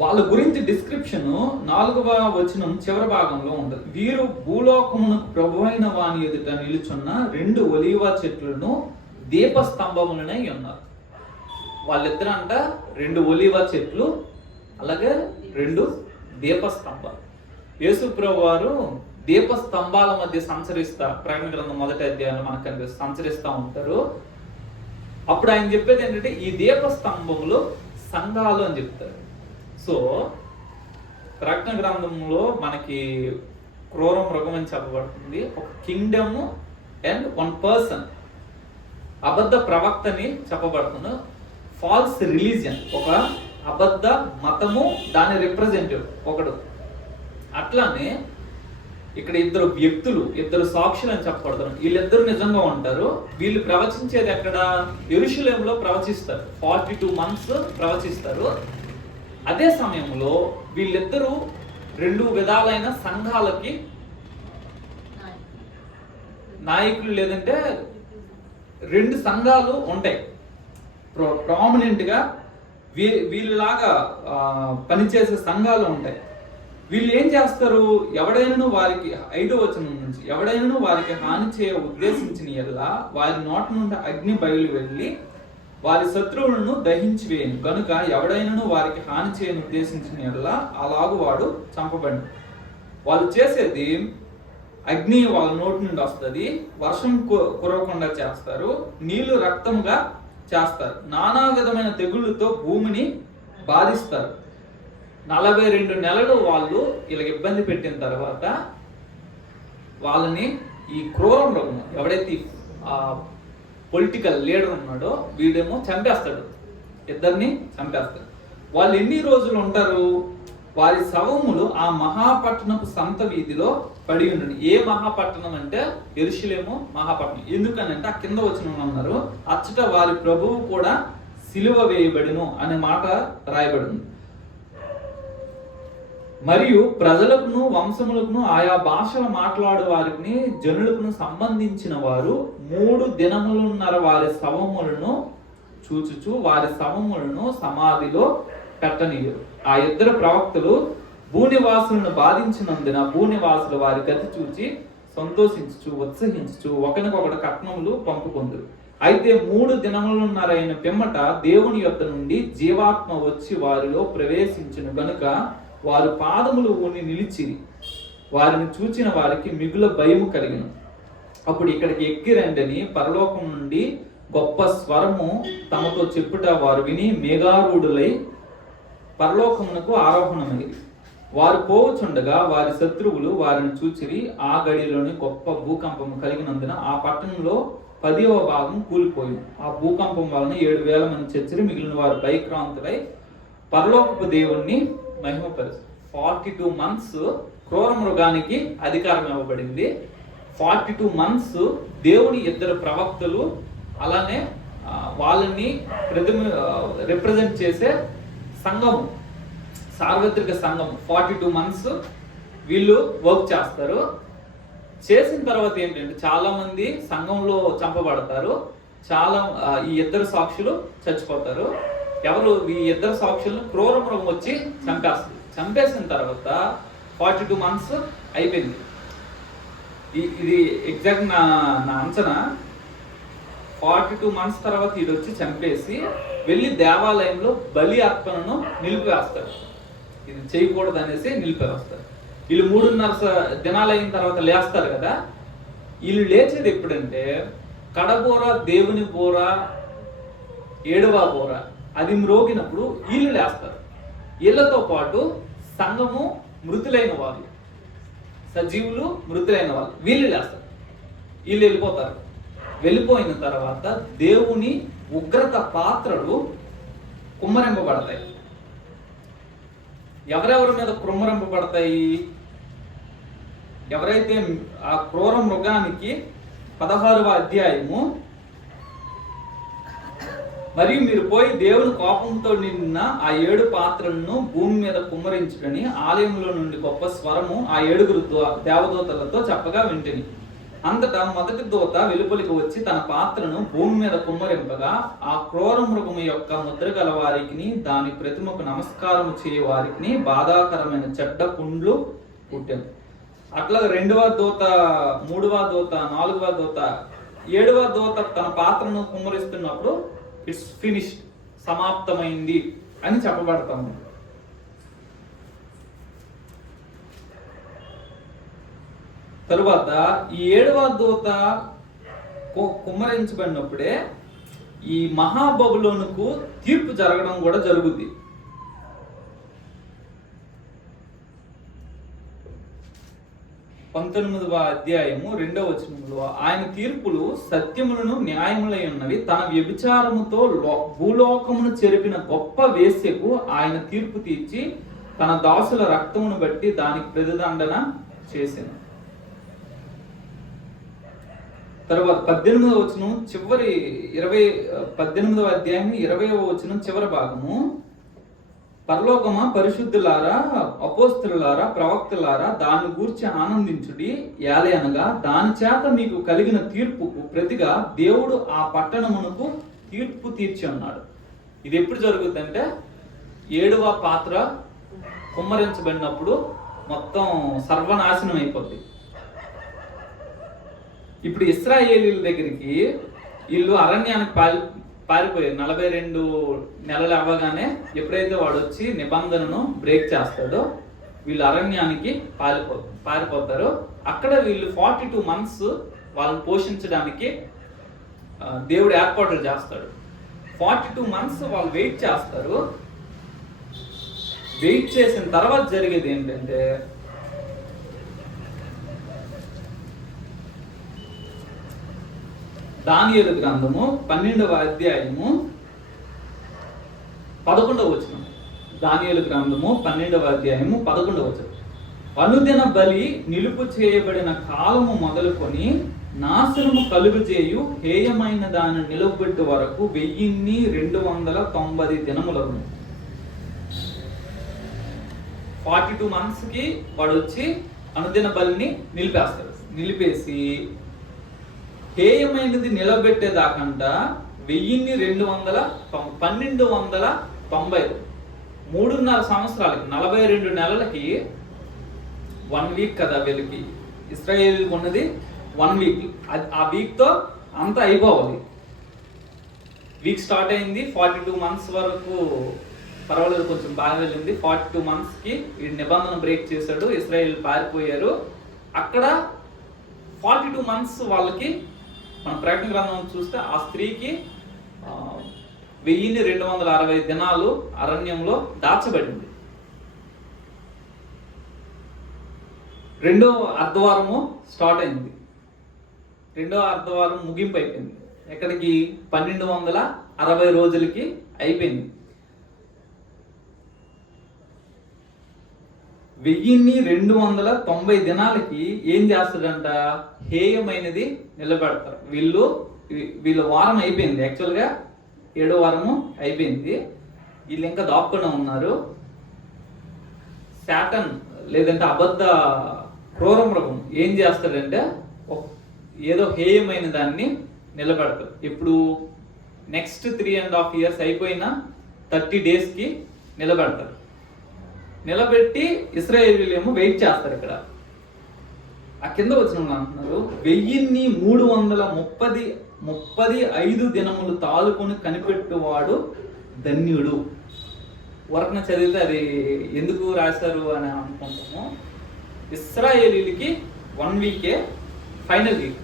వాళ్ళ గురించి డిస్క్రిప్షన్ 4వ వచనం చివరి భాగంలో ఉంటుంది. వీరు భూలోకమునకు ప్రభువైన వాని ఎదుట నిలుచున్న 2 ఒలీవ చెట్లను దీపస్తంభములనై ఉన్నారు. వాళ్ళిద్దరు అంట 2 ఒలీవ చెట్లు, అలాగే 2 దీపస్తంభాలు. యేసు ప్రభు వారు దీపస్తంభాల మధ్య సంచరిస్తా, ప్రకటన గ్రంథం 1వ అధ్యాయంలో మనకు కనిపిస్తుంది, సంచరిస్తూ ఉంటారు. అప్పుడు ఆయన చెప్పేది ఏంటంటే, ఈ దీపస్తంభములు సంఘాలు అని చెప్తారు. సో ప్రకటన గ్రంథంలో మనకి క్రూర మృగం అని చెప్పబడుతుంది, ఒక కింగ్డమ్ అండ్ 1 person, అబద్ధ ప్రవక్తని చెప్పబడుతుంది. ఫాల్స్ రిలీజియన్, ఒక అబద్ధ మతము, దాని రిప్రజెంటేటివ్ ఒకడు. అట్లానే ఇక్కడ 2 వ్యక్తులు, 2 సాక్షులు అని చెప్పబడతారు. వీళ్ళిద్దరు నిజంగా ఉంటారు. వీళ్ళు ప్రవచించేది ఎక్కడ? యెరూషలేములో ప్రవచిస్తారు. 42 months ప్రవచిస్తారు. అదే సమయంలో వీళ్ళిద్దరూ 2 విధాలైన సంఘాలకి నాయకులు, లేదంటే 2 సంఘాలు ఉంటాయి. ప్రామినెంట్ గా వీళ్ళలాగా పనిచేసే సంఘాలు ఉంటాయి. వీళ్ళు ఏం చేస్తారు? ఎవడైనా వారికి 5వ వచనం నుంచి, ఎవడైనా వారికి హాని చేయ ఉద్దేశించిన యెడల వారి నోటి నుండి అగ్ని బయలు వెళ్ళి వారి శత్రువులను దహించి వేయను. కనుక ఎవడైనా వారికి హాని చేయని ఉద్దేశించిన యెడల అలాగు వాడు చంపబడి. వాళ్ళు చేసేది అగ్ని వాళ్ళ నోటి నుండి వస్తుంది, వర్షం కురవకుండా చేస్తారు, నీళ్లు రక్తంగా చేస్తారు, నానా విధమైన తెగుళ్ళతో భూమిని బాధిస్తారు. 42 నెలలు వాళ్ళు ఇలా ఇబ్బంది పెట్టిన తర్వాత వాళ్ళని ఈ క్రూర మృగం, ఎవడైతే ఆ పొలిటికల్ లీడర్ ఉన్నాడో వీడేమో చంపేస్తాడు, ఇద్దరిని చంపేస్తాడు. వాళ్ళు ఎన్ని రోజులు ఉంటారు? వారి శవములు ఆ మహాపట్టణపు సంత వీధిలో పడి ఉండండి. ఏ మహాపట్టణం అంటే యెరూషలేము మహాపట్టణం. ఎందుకనంటే ఆ కింద వచ్చిన ఉన్నారు, అచ్చట వారి ప్రభువు కూడా సిలువ వేయబడిను అనే మాట రాయబడింది. మరియు ప్రజలకును వంశములకును ఆయా భాషలు మాట్లాడు వారికి జనులకు సంబంధించిన వారు 3 దినములున్నర వారి శవములను చూచుచు వారి శవములను సమాధిలో పెట్టనీయరు. ఆ 2 ప్రవక్తలు భూనివాసులను బాధించినందున భూనివాసులు వారి గతి చూచి సంతోషించుచు ఉత్సహించుచు ఒకరికొకడు కట్నములు పంపుకొందురు. అయితే 3 దినములున్నరైన పిమ్మట దేవుని యొద్ద నుండి జీవాత్మ వచ్చి వారిలో ప్రవేశించును గనుక వారు పాదములు ఊని నిలిచిరి. వారిని చూచిన వారికి మిగుల భయము కలిగిన. అప్పుడు ఇక్కడికి ఎక్కిరండని పరలోకం నుండి గొప్ప స్వరము తమతో చెప్పుట వారు విని మేఘారూఢులై పరలోకమునకు ఆరోహణమైంది. వారు పోవచుండగా వారి శత్రువులు వారిని చూచిరి. ఆ గడిలోని గొప్ప భూకంపము కలిగినందున ఆ పట్టణంలో 10వ భాగం కూలిపోయింది. ఆ భూకంపం వలన 7,000 మంది చచ్చిరి. మిగిలిన వారు భయక్రాంతులై పరలోకపు దేవుణ్ణి మహిమపరుస్తారు. 42 months క్రూర మృగానికి అధికారం ఇవ్వబడింది. 42 months దేవుని 2 ప్రవక్తలు అలానే వాళ్ళని రిప్రజెంట్ చేసే సంఘము, సార్వత్రిక సంఘము 42 months వీళ్ళు వర్క్ చేస్తారు. చేసిన తర్వాత ఏంటంటే చాలా మంది సంఘంలో చంపబడతారు. చాలా ఈ 2 సాక్షులు చచ్చిపోతారు. ఎవరు? ఈ 2 సాక్షులను క్రూర మృగం వచ్చి చంపేస్తుంది. చంపేసిన తర్వాత 42 months అయిపోయింది. ఇది ఎగ్జాక్ట్ నా అంచనా. 42 months తర్వాత వీడు వచ్చి చంపేసి వెళ్ళి దేవాలయంలో బలి అర్పణను నిలిపివేస్తారు. ఇది చేయకూడదు అనేసి నిలిపివేస్తారు. వీళ్ళు 3.5 దినాలు అయిన తర్వాత లేస్తారు కదా. వీళ్ళు లేచేది ఎప్పుడంటే కడబోర, దేవుని బోర, 7వ బోర అది మ్రోగినప్పుడు వీళ్ళు లేస్తారు. వీళ్ళతో పాటు సంఘము మృతులైన వాళ్ళు, సజీవులు మృతులైన వాళ్ళు వీళ్ళు లేస్తారు. వీళ్ళు వెళ్ళిపోతారు. వెళ్ళిపోయిన తర్వాత దేవుని ఉగ్రత పాత్రలు కుమ్మరింపబడతాయి. ఎవరెవరి మీద కుమ్మరింపబడతాయి? ఎవరైతే ఆ క్రూర మృగానికి 16వ అధ్యాయము, మరియు మీరు పోయి దేవుని కోపంతో నిన్న ఆ 7 పాత్రలను భూమి మీద కుమ్మరించుకొని ఆలయంలో నుండి గొప్ప స్వరము ఆ 7 దేవదూతలతో చెప్పగా వింటిని. అంతటా మొదటి దూత వెలుపలికి వచ్చి తన పాత్రను భూమి మీద కుమ్మరింపగా ఆ క్రూర మృగము యొక్క ముద్ర గల వారికి దాని ప్రతిమకు నమస్కారం చేయ వారికి బాధాకరమైన చెడ్డ పుండ్లు పుట్టాను. అట్లా 2వ దూత, 3వ దూత, 4వ దూత, 7వ దూత తన పాత్రను కుమ్మరిస్తున్నప్పుడు ఇట్స్ ఫినిష్, సమాప్తమైంది అని చెప్పబడతాము. తరువాత ఈ 7వ దూత కుమ్మరించబడినప్పుడే ఈ మహాబబులోనుకు తీర్పు జరగడం కూడా జరుగుద్ది. పంతొమ్మిదవ అధ్యాయము 2వ వచనంలో ఆయన తీర్పులు సత్యములను న్యాయములై ఉన్నవి. తన వ్యభిచారముతో భూలోకమును చెరిపిన గొప్ప వేశ్యకు ఆయన తీర్పు తీర్చి తన దాసుల రక్తమును బట్టి దానికి ప్రతిదండన చేసెను. తర్వాత 18వ వచనం చివరి 18వ అధ్యాయం 20వ వచనం చివరి భాగము, పరలోకమా పరిశుద్ధులారా, అపోస్తలులారా, ప్రవక్తలారా దాన్ని గూర్చి ఆనందించుడి. ఏలయనగా దాని చేత మీకు కలిగిన తీర్పుకు ప్రతిగా దేవుడు ఆ పట్టణమునకు తీర్పు తీర్చి ఉన్నాడు. ఇది ఎప్పుడు జరుగుతుందంటే 7వ పాత్ర కుమ్మరించబడినప్పుడు మొత్తం సర్వనాశనం అయిపోద్ది. ఇప్పుడు ఇశ్రాయేలీల దగ్గరికి వీళ్ళు అరణ్యానికి పారిపోయారు. 42 నెలలు అవ్వగానే ఎప్పుడైతే వాడు వచ్చి నిబంధనను బ్రేక్ చేస్తాడో వీళ్ళు అరణ్యానికి పారిపోతారు. అక్కడ వీళ్ళు 42 months వాళ్ళని పోషించడానికి దేవుడు ఏర్పాట్లు చేస్తాడు. 42 months వాళ్ళు వెయిట్ చేస్తారు. వెయిట్ చేసిన తర్వాత జరిగేది ఏంటంటే, దానియేలు గ్రంథము 12వ అధ్యాయము 11వ వచనం. దానియేలు గ్రంథము 12వ అధ్యాయము 11వ వచనం. అనుదిన బలి నిలుపు చేయబడిన కాలము మొదలుకొని నాశనము కలుగు చేయు హేయమైన దాని నిలబెట్టు వరకు 1290 దినములను. 42 months కి వాడు వచ్చి అనుదిన బలిని నిలిపేస్తాడు. నిలిపేసి హేయమైనది నిలబెట్టేదాకంట 1290 3.5 సంవత్సరాలకి 42 నెలలకి 1 week కదా వీళ్ళకి. ఇశ్రాయేలుకి ఉన్నది 1 week. ఆ వీక్తో అంతా అయిపోవాలి. వీక్ స్టార్ట్ అయింది, 42 months వరకు పర్వాలేదు, కొంచెం బాగా వెళ్ళింది. 42 months కి ఈ నిబంధన బ్రేక్ చేశాడు, ఇశ్రాయేల్ పారిపోయారు. అక్కడ 42 months వాళ్ళకి మన ప్రకటన గ్రంథం చూస్తే ఆ స్త్రీకి 1260 దినాలు అరణ్యంలో దాచబడింది. రెండో అర్ధవారము స్టార్ట్ అయింది. రెండో అర్ధవారం ముగింపు అయిపోయింది. ఎక్కడికి? 1260 రోజులకి అయిపోయింది. 1290 దినాలకి ఏం చేస్తాడంట? హేయమైనది నిలబెడతారు. వీళ్ళ వారం అయిపోయింది. యాక్చువల్గా 7వ వారము అయిపోయింది. వీళ్ళు ఇంకా దాక్కునే ఉన్నారు. శాటన్ లేదంటే అబద్ధ క్రూర మృగం ఏం చేస్తాడంటే ఏదో హేయమైన దాన్ని నిలబెడతారు. ఇప్పుడు నెక్స్ట్ 3.5 years అయిపోయినా 30 daysకి నిలబెడతారు. నిలబెట్టి ఇశ్రాయేలీయులేమో వెయిట్ చేస్తారు. ఇక్కడ ఆ కింద వచ్చిన అంటున్నారు 1335 దినములు తాలుకొని కనిపెట్టువాడు ధన్యుడు. వరకన చదివితే అది ఎందుకు రాశారు అని అనుకుంటాము. ఇశ్రాయేలీలకి 1 week ఫైనల్ వీక్,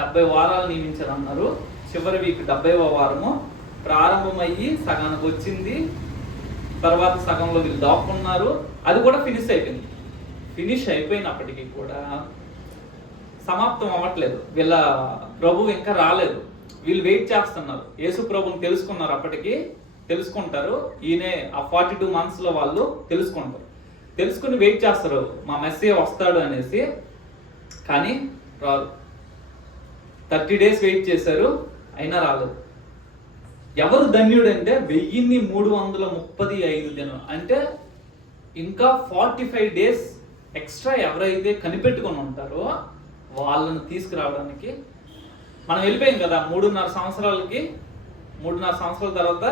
70 వారాలు నియమించారు అన్నారు. చివరి వీక్ 70వ వారము ప్రారంభమయ్యి సగానికి వచ్చింది. తర్వాత సగంలో వీళ్ళు దాక్కున్నారు. అది కూడా ఫినిష్ అయిపోయింది. ఫినిష్ అయిపోయినప్పటికీ కూడా సమాప్తం అవ్వట్లేదు. వీళ్ళ ప్రభువు ఇంకా రాలేదు. వీళ్ళు వెయిట్ చేస్తున్నారు. యేసు ప్రభుని తెలుసుకున్నారు. అప్పటికి తెలుసుకుంటారు. ఈయనే ఆ 42 months వాళ్ళు తెలుసుకుంటారు. తెలుసుకుని వెయిట్ చేస్తారు, మా మెస్సీయ వస్తాడు అనేసి. కానీ రాదు. 30 days వెయిట్ చేశారు, అయినా రాలేదు. ఎవరు ధన్యుడు అంటే 1335 దినం అంటే ఇంకా 45 days ఎక్స్ట్రా ఎవరైతే కనిపెట్టుకొని ఉంటారో వాళ్ళని తీసుకురావడానికి. మనం వెళ్ళిపోయాం కదా 3.5 సంవత్సరాలకి. 3.5 సంవత్సరాల తర్వాత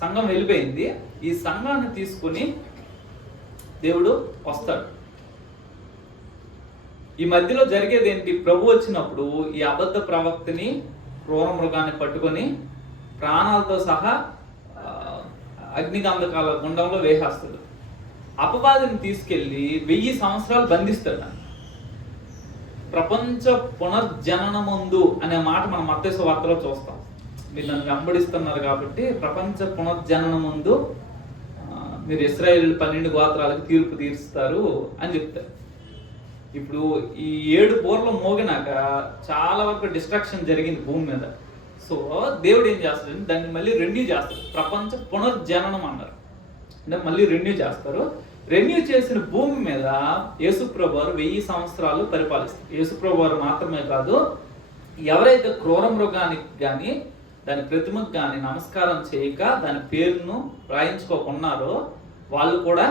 సంఘం వెళ్ళిపోయింది. ఈ సంఘాన్ని తీసుకుని దేవుడు వస్తాడు. ఈ మధ్యలో జరిగేది ఏంటి? ప్రభు వచ్చినప్పుడు ఈ అబద్ధ ప్రవక్తని, క్రూర మృగాన్ని పట్టుకొని ప్రాణాలతో సహా అగ్నిగంధకాల గుండంలో వేసేస్తాడు. అపవాదిని తీసుకెళ్లి 1000 సంవత్సరాలు బంధిస్తాడు. ప్రపంచ పునర్జననమందు అనే మాట మనం మత్తయి సువార్తలో చూస్తాం. మీరు నన్ను వెంబడిస్తున్నారు కాబట్టి ప్రపంచ పునర్జననమందు మీరు ఇశ్రాయేలు 12 గోత్రాలకు తీర్పు తీరుస్తారు అని చెప్తారు. ఇప్పుడు ఈ 7 బూరలు మోగినాక చాలా వరకు డిస్ట్రక్షన్ జరిగింది భూమి మీద. సో దేవుడు ఏం చేస్తాడంటే దాన్ని మళ్ళీ రెన్యూ చేస్తారు. ప్రపంచ పునర్జననం అన్నారు. అంటే మళ్ళీ రెన్యూ చేస్తారు. రెన్యూ చేసిన భూమి మీద యేసుప్రభు వారు 1000 సంవత్సరాలు పరిపాలిస్తారు. యేసుప్రభు వారు మాత్రమే కాదు, ఎవరైతే క్రూర మృగానికి కానీ దాని ప్రతిమకు కానీ నమస్కారం చేయక దాని పేరును రాయించుకోకున్నారో వాళ్ళు కూడా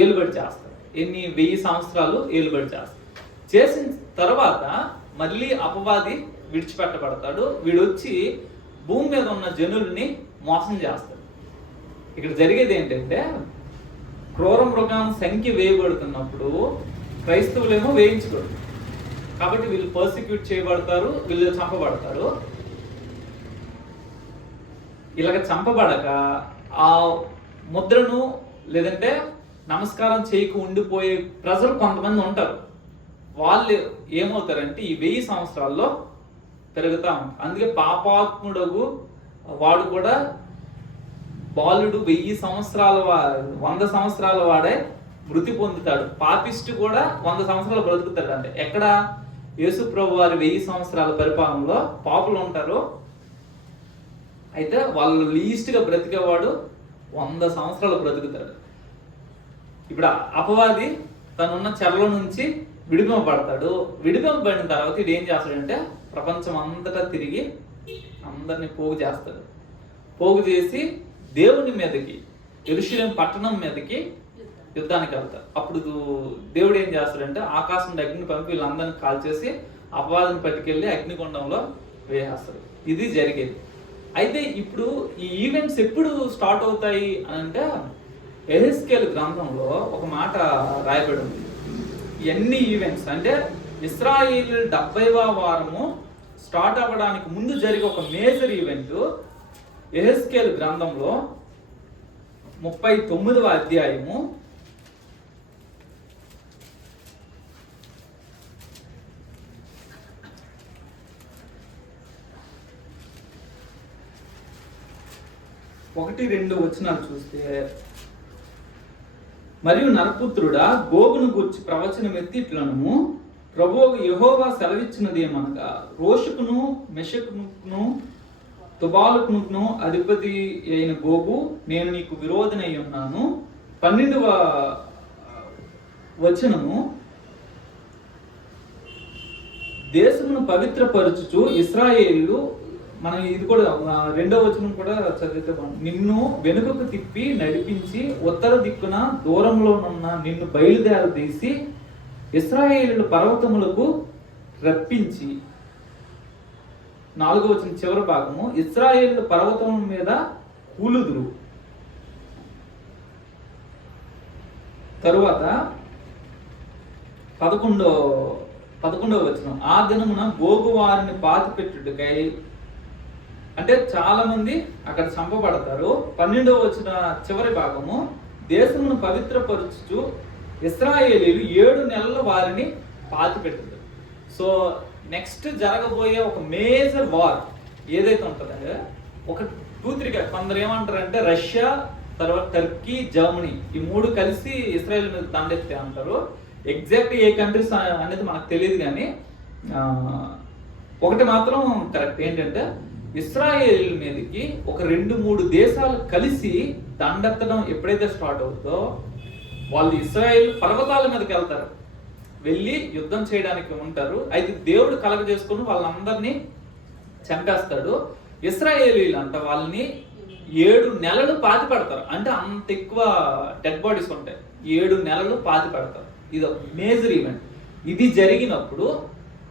ఏలుబడి చేస్తారు. 1000 సంవత్సరాలు ఏలుబడి చేస్తారు. చేసిన తర్వాత మళ్ళీ అపవాది విడిచిపెట్టబడతాడు. వీడు వచ్చి భూమి మీద ఉన్న జనుల్ని మోసం చేస్తాడు. ఇక్కడ జరిగేది ఏంటంటే క్రూర మృగం సంఖ్య వేయబడుతున్నప్పుడు క్రైస్తవులేమో వేయించకూడదు. కాబట్టి వీళ్ళు పర్సిక్యూట్ చేయబడతారు, వీళ్ళు చంపబడతారు. ఇలాగ చంపబడక ఆ ముద్రను లేదంటే నమస్కారం చేయకు ఉండిపోయే ప్రజలు కొంతమంది ఉంటారు. వాళ్ళు ఏమవుతారంటే ఈ 1000 సంవత్సరాల్లో పెరుగుతా ఉంటారు. అందుకే పాపాత్ముడు వాడు కూడా బాలుడు 1000 సంవత్సరాల 100 సంవత్సరాల వాడే మృతి పొందుతాడు. పాపిష్టి కూడా 100 సంవత్సరాలు బ్రతుకుతాడు. అంటే ఎక్కడ యేసు ప్రభు వారి 1000 సంవత్సరాల పరిపాలనలో పాపులు ఉంటారు. అయితే వాళ్ళు లీస్ట్గా బ్రతికేవాడు 100 సంవత్సరాలు బ్రతుకుతాడు. ఇప్పుడు అపవాది తనున్న చెరలో నుంచి విడిపింపబడతాడు. విడిపింపబడిన తర్వాత ఇది ఏం చేస్తాడంటే ప్రపంచం అంతటా తిరిగి అందరినీ పోగు చేస్తాడు. పోగు చేసి దేవుని మీదకి, యెరూషలేము పట్టణం మీదకి యుద్ధానికి వెళ్తారు. అప్పుడు దేవుడు ఏం చేస్తాడంటే ఆకాశం నుండి అగ్ని పంపి వీళ్ళందరినీ కాల్చేసి అపవాదిని పట్టుకెళ్ళి అగ్నిగుండంలో వేసేస్తాడు. ఇది జరిగేది. అయితే ఇప్పుడు ఈ ఈవెంట్స్ ఎప్పుడు స్టార్ట్ అవుతాయి అని అంటే యెహెజ్కేలు గ్రంథంలో ఒక మాట రాయబడి ఉంది. ఎన్ని ఈవెంట్స్ అంటే ఇశ్రాయేలు 70వ వారము స్టార్ట్ అవ్వడానికి ముందు జరిగే ఒక మేజర్ ఈవెంట్ యెహెజ్కేలు గ్రంథంలో 39వ అధ్యాయము 1-2 వచనాలు చూస్తే, మరియు నరపుత్రుడా గోగును గూర్చి ప్రవచనం ఎత్తి ఇట్లనము, ప్రభువు యెహోవా సెలవిచ్చినదేమనగా, రోషుకును మెషకును తుబాలుకును అధిపతి అయిన గోగు నేను నీకు విరోధనై ఉన్నాను. 12వ వచనము, దేశమును పవిత్రపరచుచు ఇశ్రాయేలు, మనం ఇది కూడా 2వ వచనం కూడా చదివితే నిన్ను వెనుకకు తిప్పి నడిపించి ఉత్తర దిక్కున దూరంలోనున్న నిన్ను బయలుదేరదీసి ఇశ్రాయేలు పర్వతములకు రప్పించి, 4వ వచనం చివరి భాగము, ఇశ్రాయేలు పర్వతం మీద కూలుదురు. తరువాత 11వ వచనం, ఆ దినమున గోగు వారిని పాతి పెట్టుటకై, అంటే చాలా మంది అక్కడ చంపబడతారు. 12వ వచన చివరి భాగము, దేశమును పవిత్రపరచుచు ఇశ్రాయేలీలు 7 నెలల వారిని పాతి పెట్టుతారు. సో నెక్స్ట్ జరగబోయే ఒక మేజర్ వార్ ఏదైతే ఉంటుందంటే, ఒక 2-3 కొందరు ఏమంటారంటే రష్యా, తర్వాత టర్కీ, జర్మనీ ఈ 3 కలిసి ఇశ్రాయేల్ మీద దండెత్తే అంటారు. ఎగ్జాక్ట్ ఏ కంట్రీస్ అనేది మనకు తెలియదు, కానీ ఒకటి మాత్రం కరెక్ట్ ఏంటంటే ఇశ్రాయేల్ మీదకి ఒక 2-3 దేశాలు కలిసి దండెత్తడం ఎప్పుడైతే స్టార్ట్ అవుతుందో వాళ్ళు ఇశ్రాయేల్ పర్వతాల మీదకి వెళ్తారు, వెళ్ళి యుద్ధం చేయడానికి ఉంటారు. అయితే దేవుడు కలగ చేసుకుని వాళ్ళందరినీ చంపేస్తాడు. ఇశ్రాయేలీలు అంట వాళ్ళని 7 నెలలు పాతి పెడతారు. అంటే అంత ఎక్కువ డెడ్ బాడీస్ ఉంటాయి. 7 నెలలు పాతి పెడతారు. ఇది ఒక మేజర్ ఈవెంట్. ఇది జరిగినప్పుడు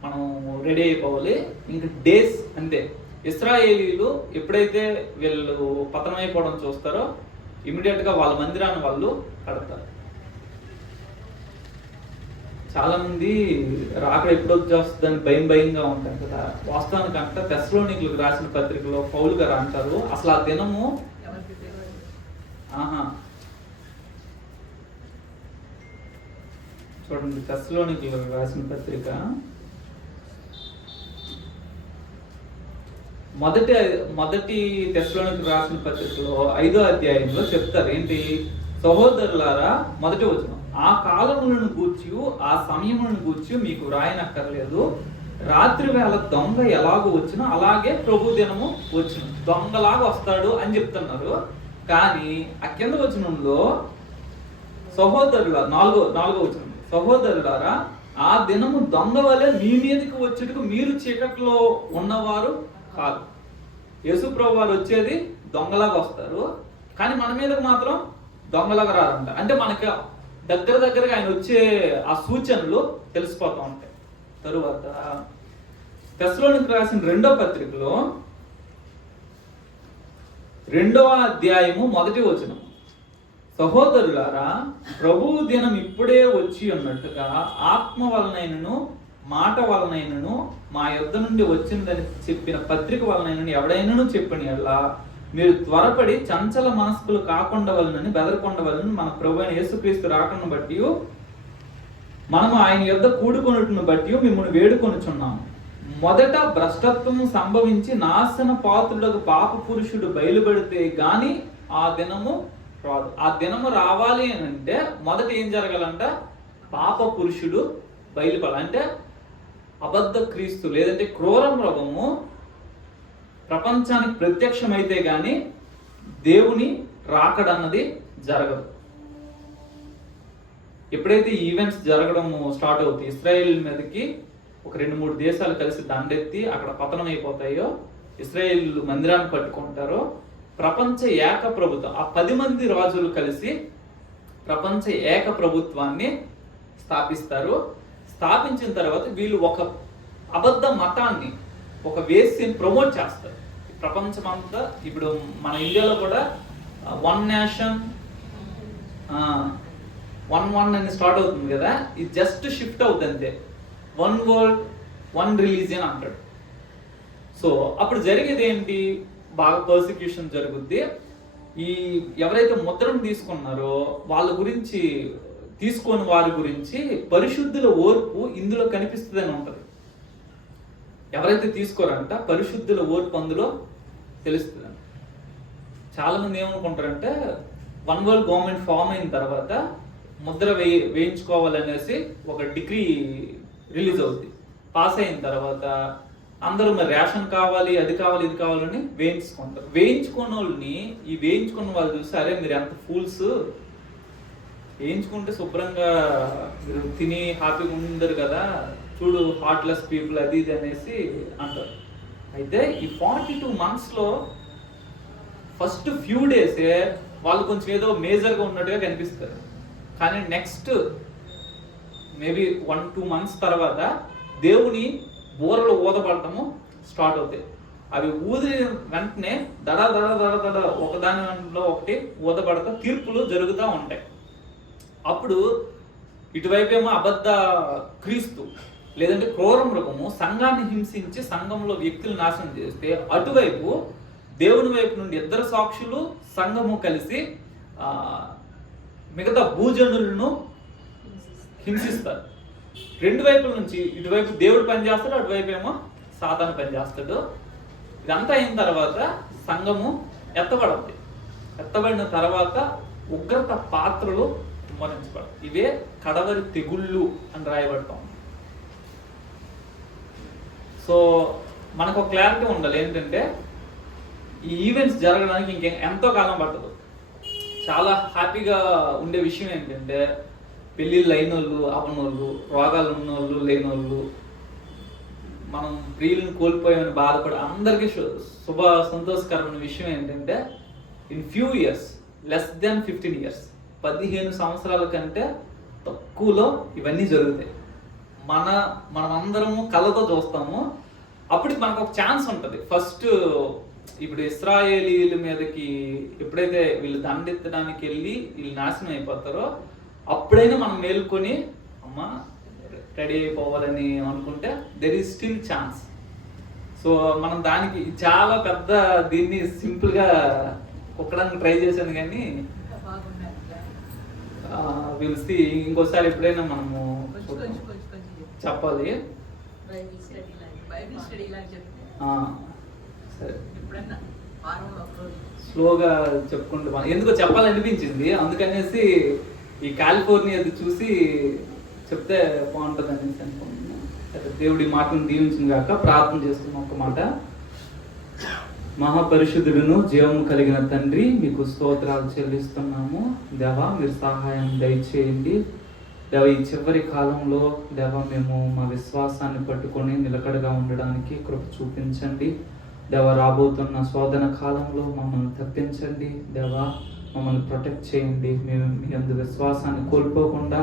మనం రెడీ అయిపోవాలి. ఇంక డేస్ అంతే. ఇశ్రాయేలీలు ఎప్పుడైతే వీళ్ళు పతనమైపోవడం చూస్తారో ఇమీడియట్ గా వాళ్ళ మందిరాన్ని వాళ్ళు కడతారు. చాలా మంది రాకడ ఎప్పుడు వచ్చేస్తుందని భయంగా ఉంటారు కదా. వాస్తవానికి అంట తెస్సలోనికీయులకు రాసిన పత్రికలో పౌలు గారు అంటారు, అసలు ఆ దినము చూడండి, తెస్సలోనికీయులకు రాసిన పత్రిక మొదటి తెస్సలోనికీయులకు రాసిన పత్రికలో 5వ అధ్యాయంలో చెప్తారు ఏంటి, సహోదరులారా, మొదటి వచనం, ఆ కాలములను గూర్చి ఆ సమయములను గూర్చి మీకు వ్రాయనక్కర్లేదు. రాత్రి వేళ దొంగ ఎలాగో వచ్చినా అలాగే ప్రభు దినము వచ్చిన దొంగలాగా వస్తాడు అని చెప్తున్నారు. కానీ ఆ కింద వచనంలో నాలుగో వచనం, సహోదరులారా, ఆ దినము దొంగ వలె మీ మీదకి వచ్చేటకు మీరు చీకట్లో ఉన్నవారు కాదు. యేసు ప్రభు వారు వచ్చేది దొంగలాగా వస్తారు, కానీ మన మీదకి మాత్రం దొంగలాగా రారంట. అంటే మనకి దగ్గరగా ఆయన వచ్చే ఆ సూచనలు తెలిసిపోతూ ఉంటాయి. తరువాత తెస్సలోనికీయులకు రాసిన 2వ పత్రికలో 2వ అధ్యాయము 1వ వచనం, సహోదరులారా, ప్రభువు దినం ఇప్పుడే వచ్చి ఉన్నట్టుగా ఆత్మ వలనైనను మాట వలనైనను మా యొద్ద నుండి వచ్చిందని చెప్పిన పత్రిక వలనైనను ఎవడైనను చెప్పిన యెడల మీరు త్వరపడి చంచల మనస్కులు కాకుండా వలనని బెదరకొండవలని మన ప్రభు అయిన యేసుక్రీస్తు రాకను బట్టి మనము ఆయన యొద్ద కూడుకొనుటను బట్టి మిమ్మల్ని వేడుకొనుచున్నాము. మొదట భ్రష్టత్వం సంభవించి నాశన పాత్రులకు పాప పురుషుడు బయలుపడితే గాని ఆ దినము రాదు. ఆ దినము రావాలి అని అంటే మొదట ఏం జరగాలంట? పాప పురుషుడు బయలుపడాలి. అంటే అబద్ధ క్రీస్తు లేదంటే క్రూర మృగము ప్రపంచానికి ప్రత్యక్షమైతే గాని దేవుని రాకడన్నది జరగదు. ఎప్పుడైతే ఈవెంట్స్ జరగడం స్టార్ట్ అవుతాయి, ఇస్రాయేల్ మీదకి ఒక 2-3 దేశాలు కలిసి దండెత్తి అక్కడ పతనం అయిపోతాయో, ఇస్రాయేల్ మందిరాన్ని పట్టుకుంటారో, ప్రపంచ ఏక ప్రభుత్వం ఆ 10 మంది రాజులు కలిసి ప్రపంచ ఏక ప్రభుత్వాన్ని స్థాపిస్తారు. స్థాపించిన తర్వాత వీళ్ళు ఒక అబద్ధ మతాన్ని, ఒక వేసిని ప్రమోట్ చేస్తారు ప్రపంచమంతా. ఇప్పుడు మన ఇండియాలో కూడా 1 నేషన్ 1 అని స్టార్ట్ అవుతుంది కదా, ఇది జస్ట్ షిఫ్ట్ అవుతుంది అంతే. 1 వరల్డ్ 1 రిలీజియన్ అంటాడు. సో అప్పుడు జరిగేది ఏంటి? బాగా పర్సిక్యూషన్ జరుగుద్ది. ఈ ఎవరైతే ముద్రను తీసుకున్నారో వాళ్ళ గురించి, తీసుకొని వారి గురించి పరిశుద్ధుల ఓర్పు ఇందులో కనిపిస్తుందని ఉంటుంది. ఎవరైతే తీసుకోరంట పరిశుద్ధుల ఓర్పు అందులో తెలుస్తుంది. చాలా మంది ఏమనుకుంటారంటే 1 వరల్డ్ గవర్నమెంట్ ఫామ్ అయిన తర్వాత ముద్ర వేయించుకోవాలనేసి ఒక డిగ్రీ రిలీజ్ అవుతుంది. పాస్ అయిన తర్వాత అందరూ మరి రేషన్ కావాలి, అది కావాలి, ఇది కావాలని వేయించుకుంటారు. వేయించుకున్న వాళ్ళని, ఈ వేయించుకున్న వాళ్ళు చూసి అరే మీరు ఎంత ఫూల్స్, వేయించుకుంటే శుభ్రంగా మీరు తిని హ్యాపీగా ఉండరు కదా, చూడు హార్ట్లెస్ పీపుల్ అది ఇది అనేసి అంటారు. అయితే ఈ 42 monthsలో ఫస్ట్ ఫ్యూ డేసే వాళ్ళు కొంచెం ఏదో మేజర్గా ఉన్నట్టుగా కనిపిస్తారు. కానీ నెక్స్ట్ మేబీ 1-2 months తర్వాత దేవుని బోరలు ఊదపడటము స్టార్ట్ అవుతాయి. అవి ఊది వెంటనే దడ దడ దడ దడ ఒకదానిలో ఒకటి ఊదపడతా తీర్పులు జరుగుతూ ఉంటాయి. అప్పుడు ఇటువైపు ఏమో అబద్ధ క్రీస్తు లేదంటే క్రూర మృగము సంఘాన్ని హింసించి సంఘంలో వ్యక్తులు నాశనం చేస్తే, అటువైపు దేవుని వైపు నుండి 2 సాక్షులు సంఘము కలిసి మిగతా భూజనులను హింసిస్తారు. 2 వైపుల నుంచి ఇటువైపు దేవుడు పనిచేస్తాడు, అటువైపు ఏమో సాతాను పనిచేస్తాడు. ఇదంతా అయిన తర్వాత సంఘము ఎత్తబడుతుంది. ఎత్తబడిన తర్వాత ఉగ్రత పాత్రలు కుమ్మరించబడతాయి. ఇవే కడవరి తెగుళ్ళు అని రాయబడతాం. సో మనకు ఒక క్లారిటీ ఉండాలి ఏంటంటే ఈ ఈవెంట్స్ జరగడానికి ఎంతో కాలం పట్టదు. చాలా హ్యాపీగా ఉండే విషయం ఏంటంటే పెళ్ళిళ్ళు అయినోళ్ళు అవనోళ్ళు, రోగాలు ఉన్నోళ్ళు లేనోళ్ళు, మనం ప్రియులను కోల్పోయామని బాధపడే అందరికీ శుభ సంతోషకరమైన విషయం ఏంటంటే in few years, less than 15 years, 15 సంవత్సరాల కంటే తక్కువలో ఇవన్నీ జరుగుతాయి. మనమందరము కళ్ళతో చూస్తాము. అప్పుడు మనకు ఒక ఛాన్స్ ఉంటుంది. ఫస్ట్ ఇప్పుడు ఇశ్రాయేలీల మీదకి ఎప్పుడైతే వీళ్ళు దండెత్తడానికి వెళ్ళి వీళ్ళు నాశనం అయిపోతారో అప్పుడైనా మనం మేలుకొని అమ్మ రెడీ అయిపోవాలని అనుకుంటే there is still chance. So మనం దానికి చాలా పెద్ద దీన్ని సింపుల్గా కుక్కడానికి ట్రై చేశాను కానీ పిలిచి ఇంకోసారి ఎప్పుడైనా మనము చెప్పాలి. సరే స్లోగా చెప్పుకుంటూ ఎందుకో చెప్పాలనిపించింది, అందుకనేసి ఈ కాలిఫోర్నియా చూసి చెప్తే బాగుంటుంది అనేసి అనుకుంటున్నాను. దేవుడి మాటను దీవించిన గాక. ప్రార్థన చేస్తున్నాం. ఒక మాట. మహాపరిశుద్ధుడును జీవము కలిగిన తండ్రి, మీకు స్తోత్రాలు చెల్లిస్తున్నాము. దేవా మీరు సహాయం దయచేయండి. దేవ ఈ చివరి కాలంలో దేవ మేము మా విశ్వాసాన్ని పట్టుకొని నిలకడగా ఉండడానికి కృప చూపించండి. దేవ రాబోతున్న శోధన కాలంలో మమ్మల్ని తప్పించండి. దేవ మమ్మల్ని ప్రొటెక్ట్ చేయండి. మేము మీ అందు విశ్వాసాన్ని కోల్పోకుండా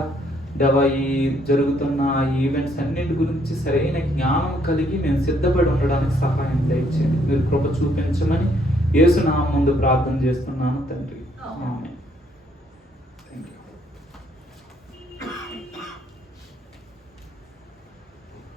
దేవ ఈ జరుగుతున్న ఈవెంట్స్ అన్నిటి గురించి సరైన జ్ఞానం కలిగి మేము సిద్ధపడి ఉండడానికి సహాయం దయచేయండి. మీరు కృప చూపించమని యేసు నామమున ప్రార్థన చేస్తున్నాను తండ్రి.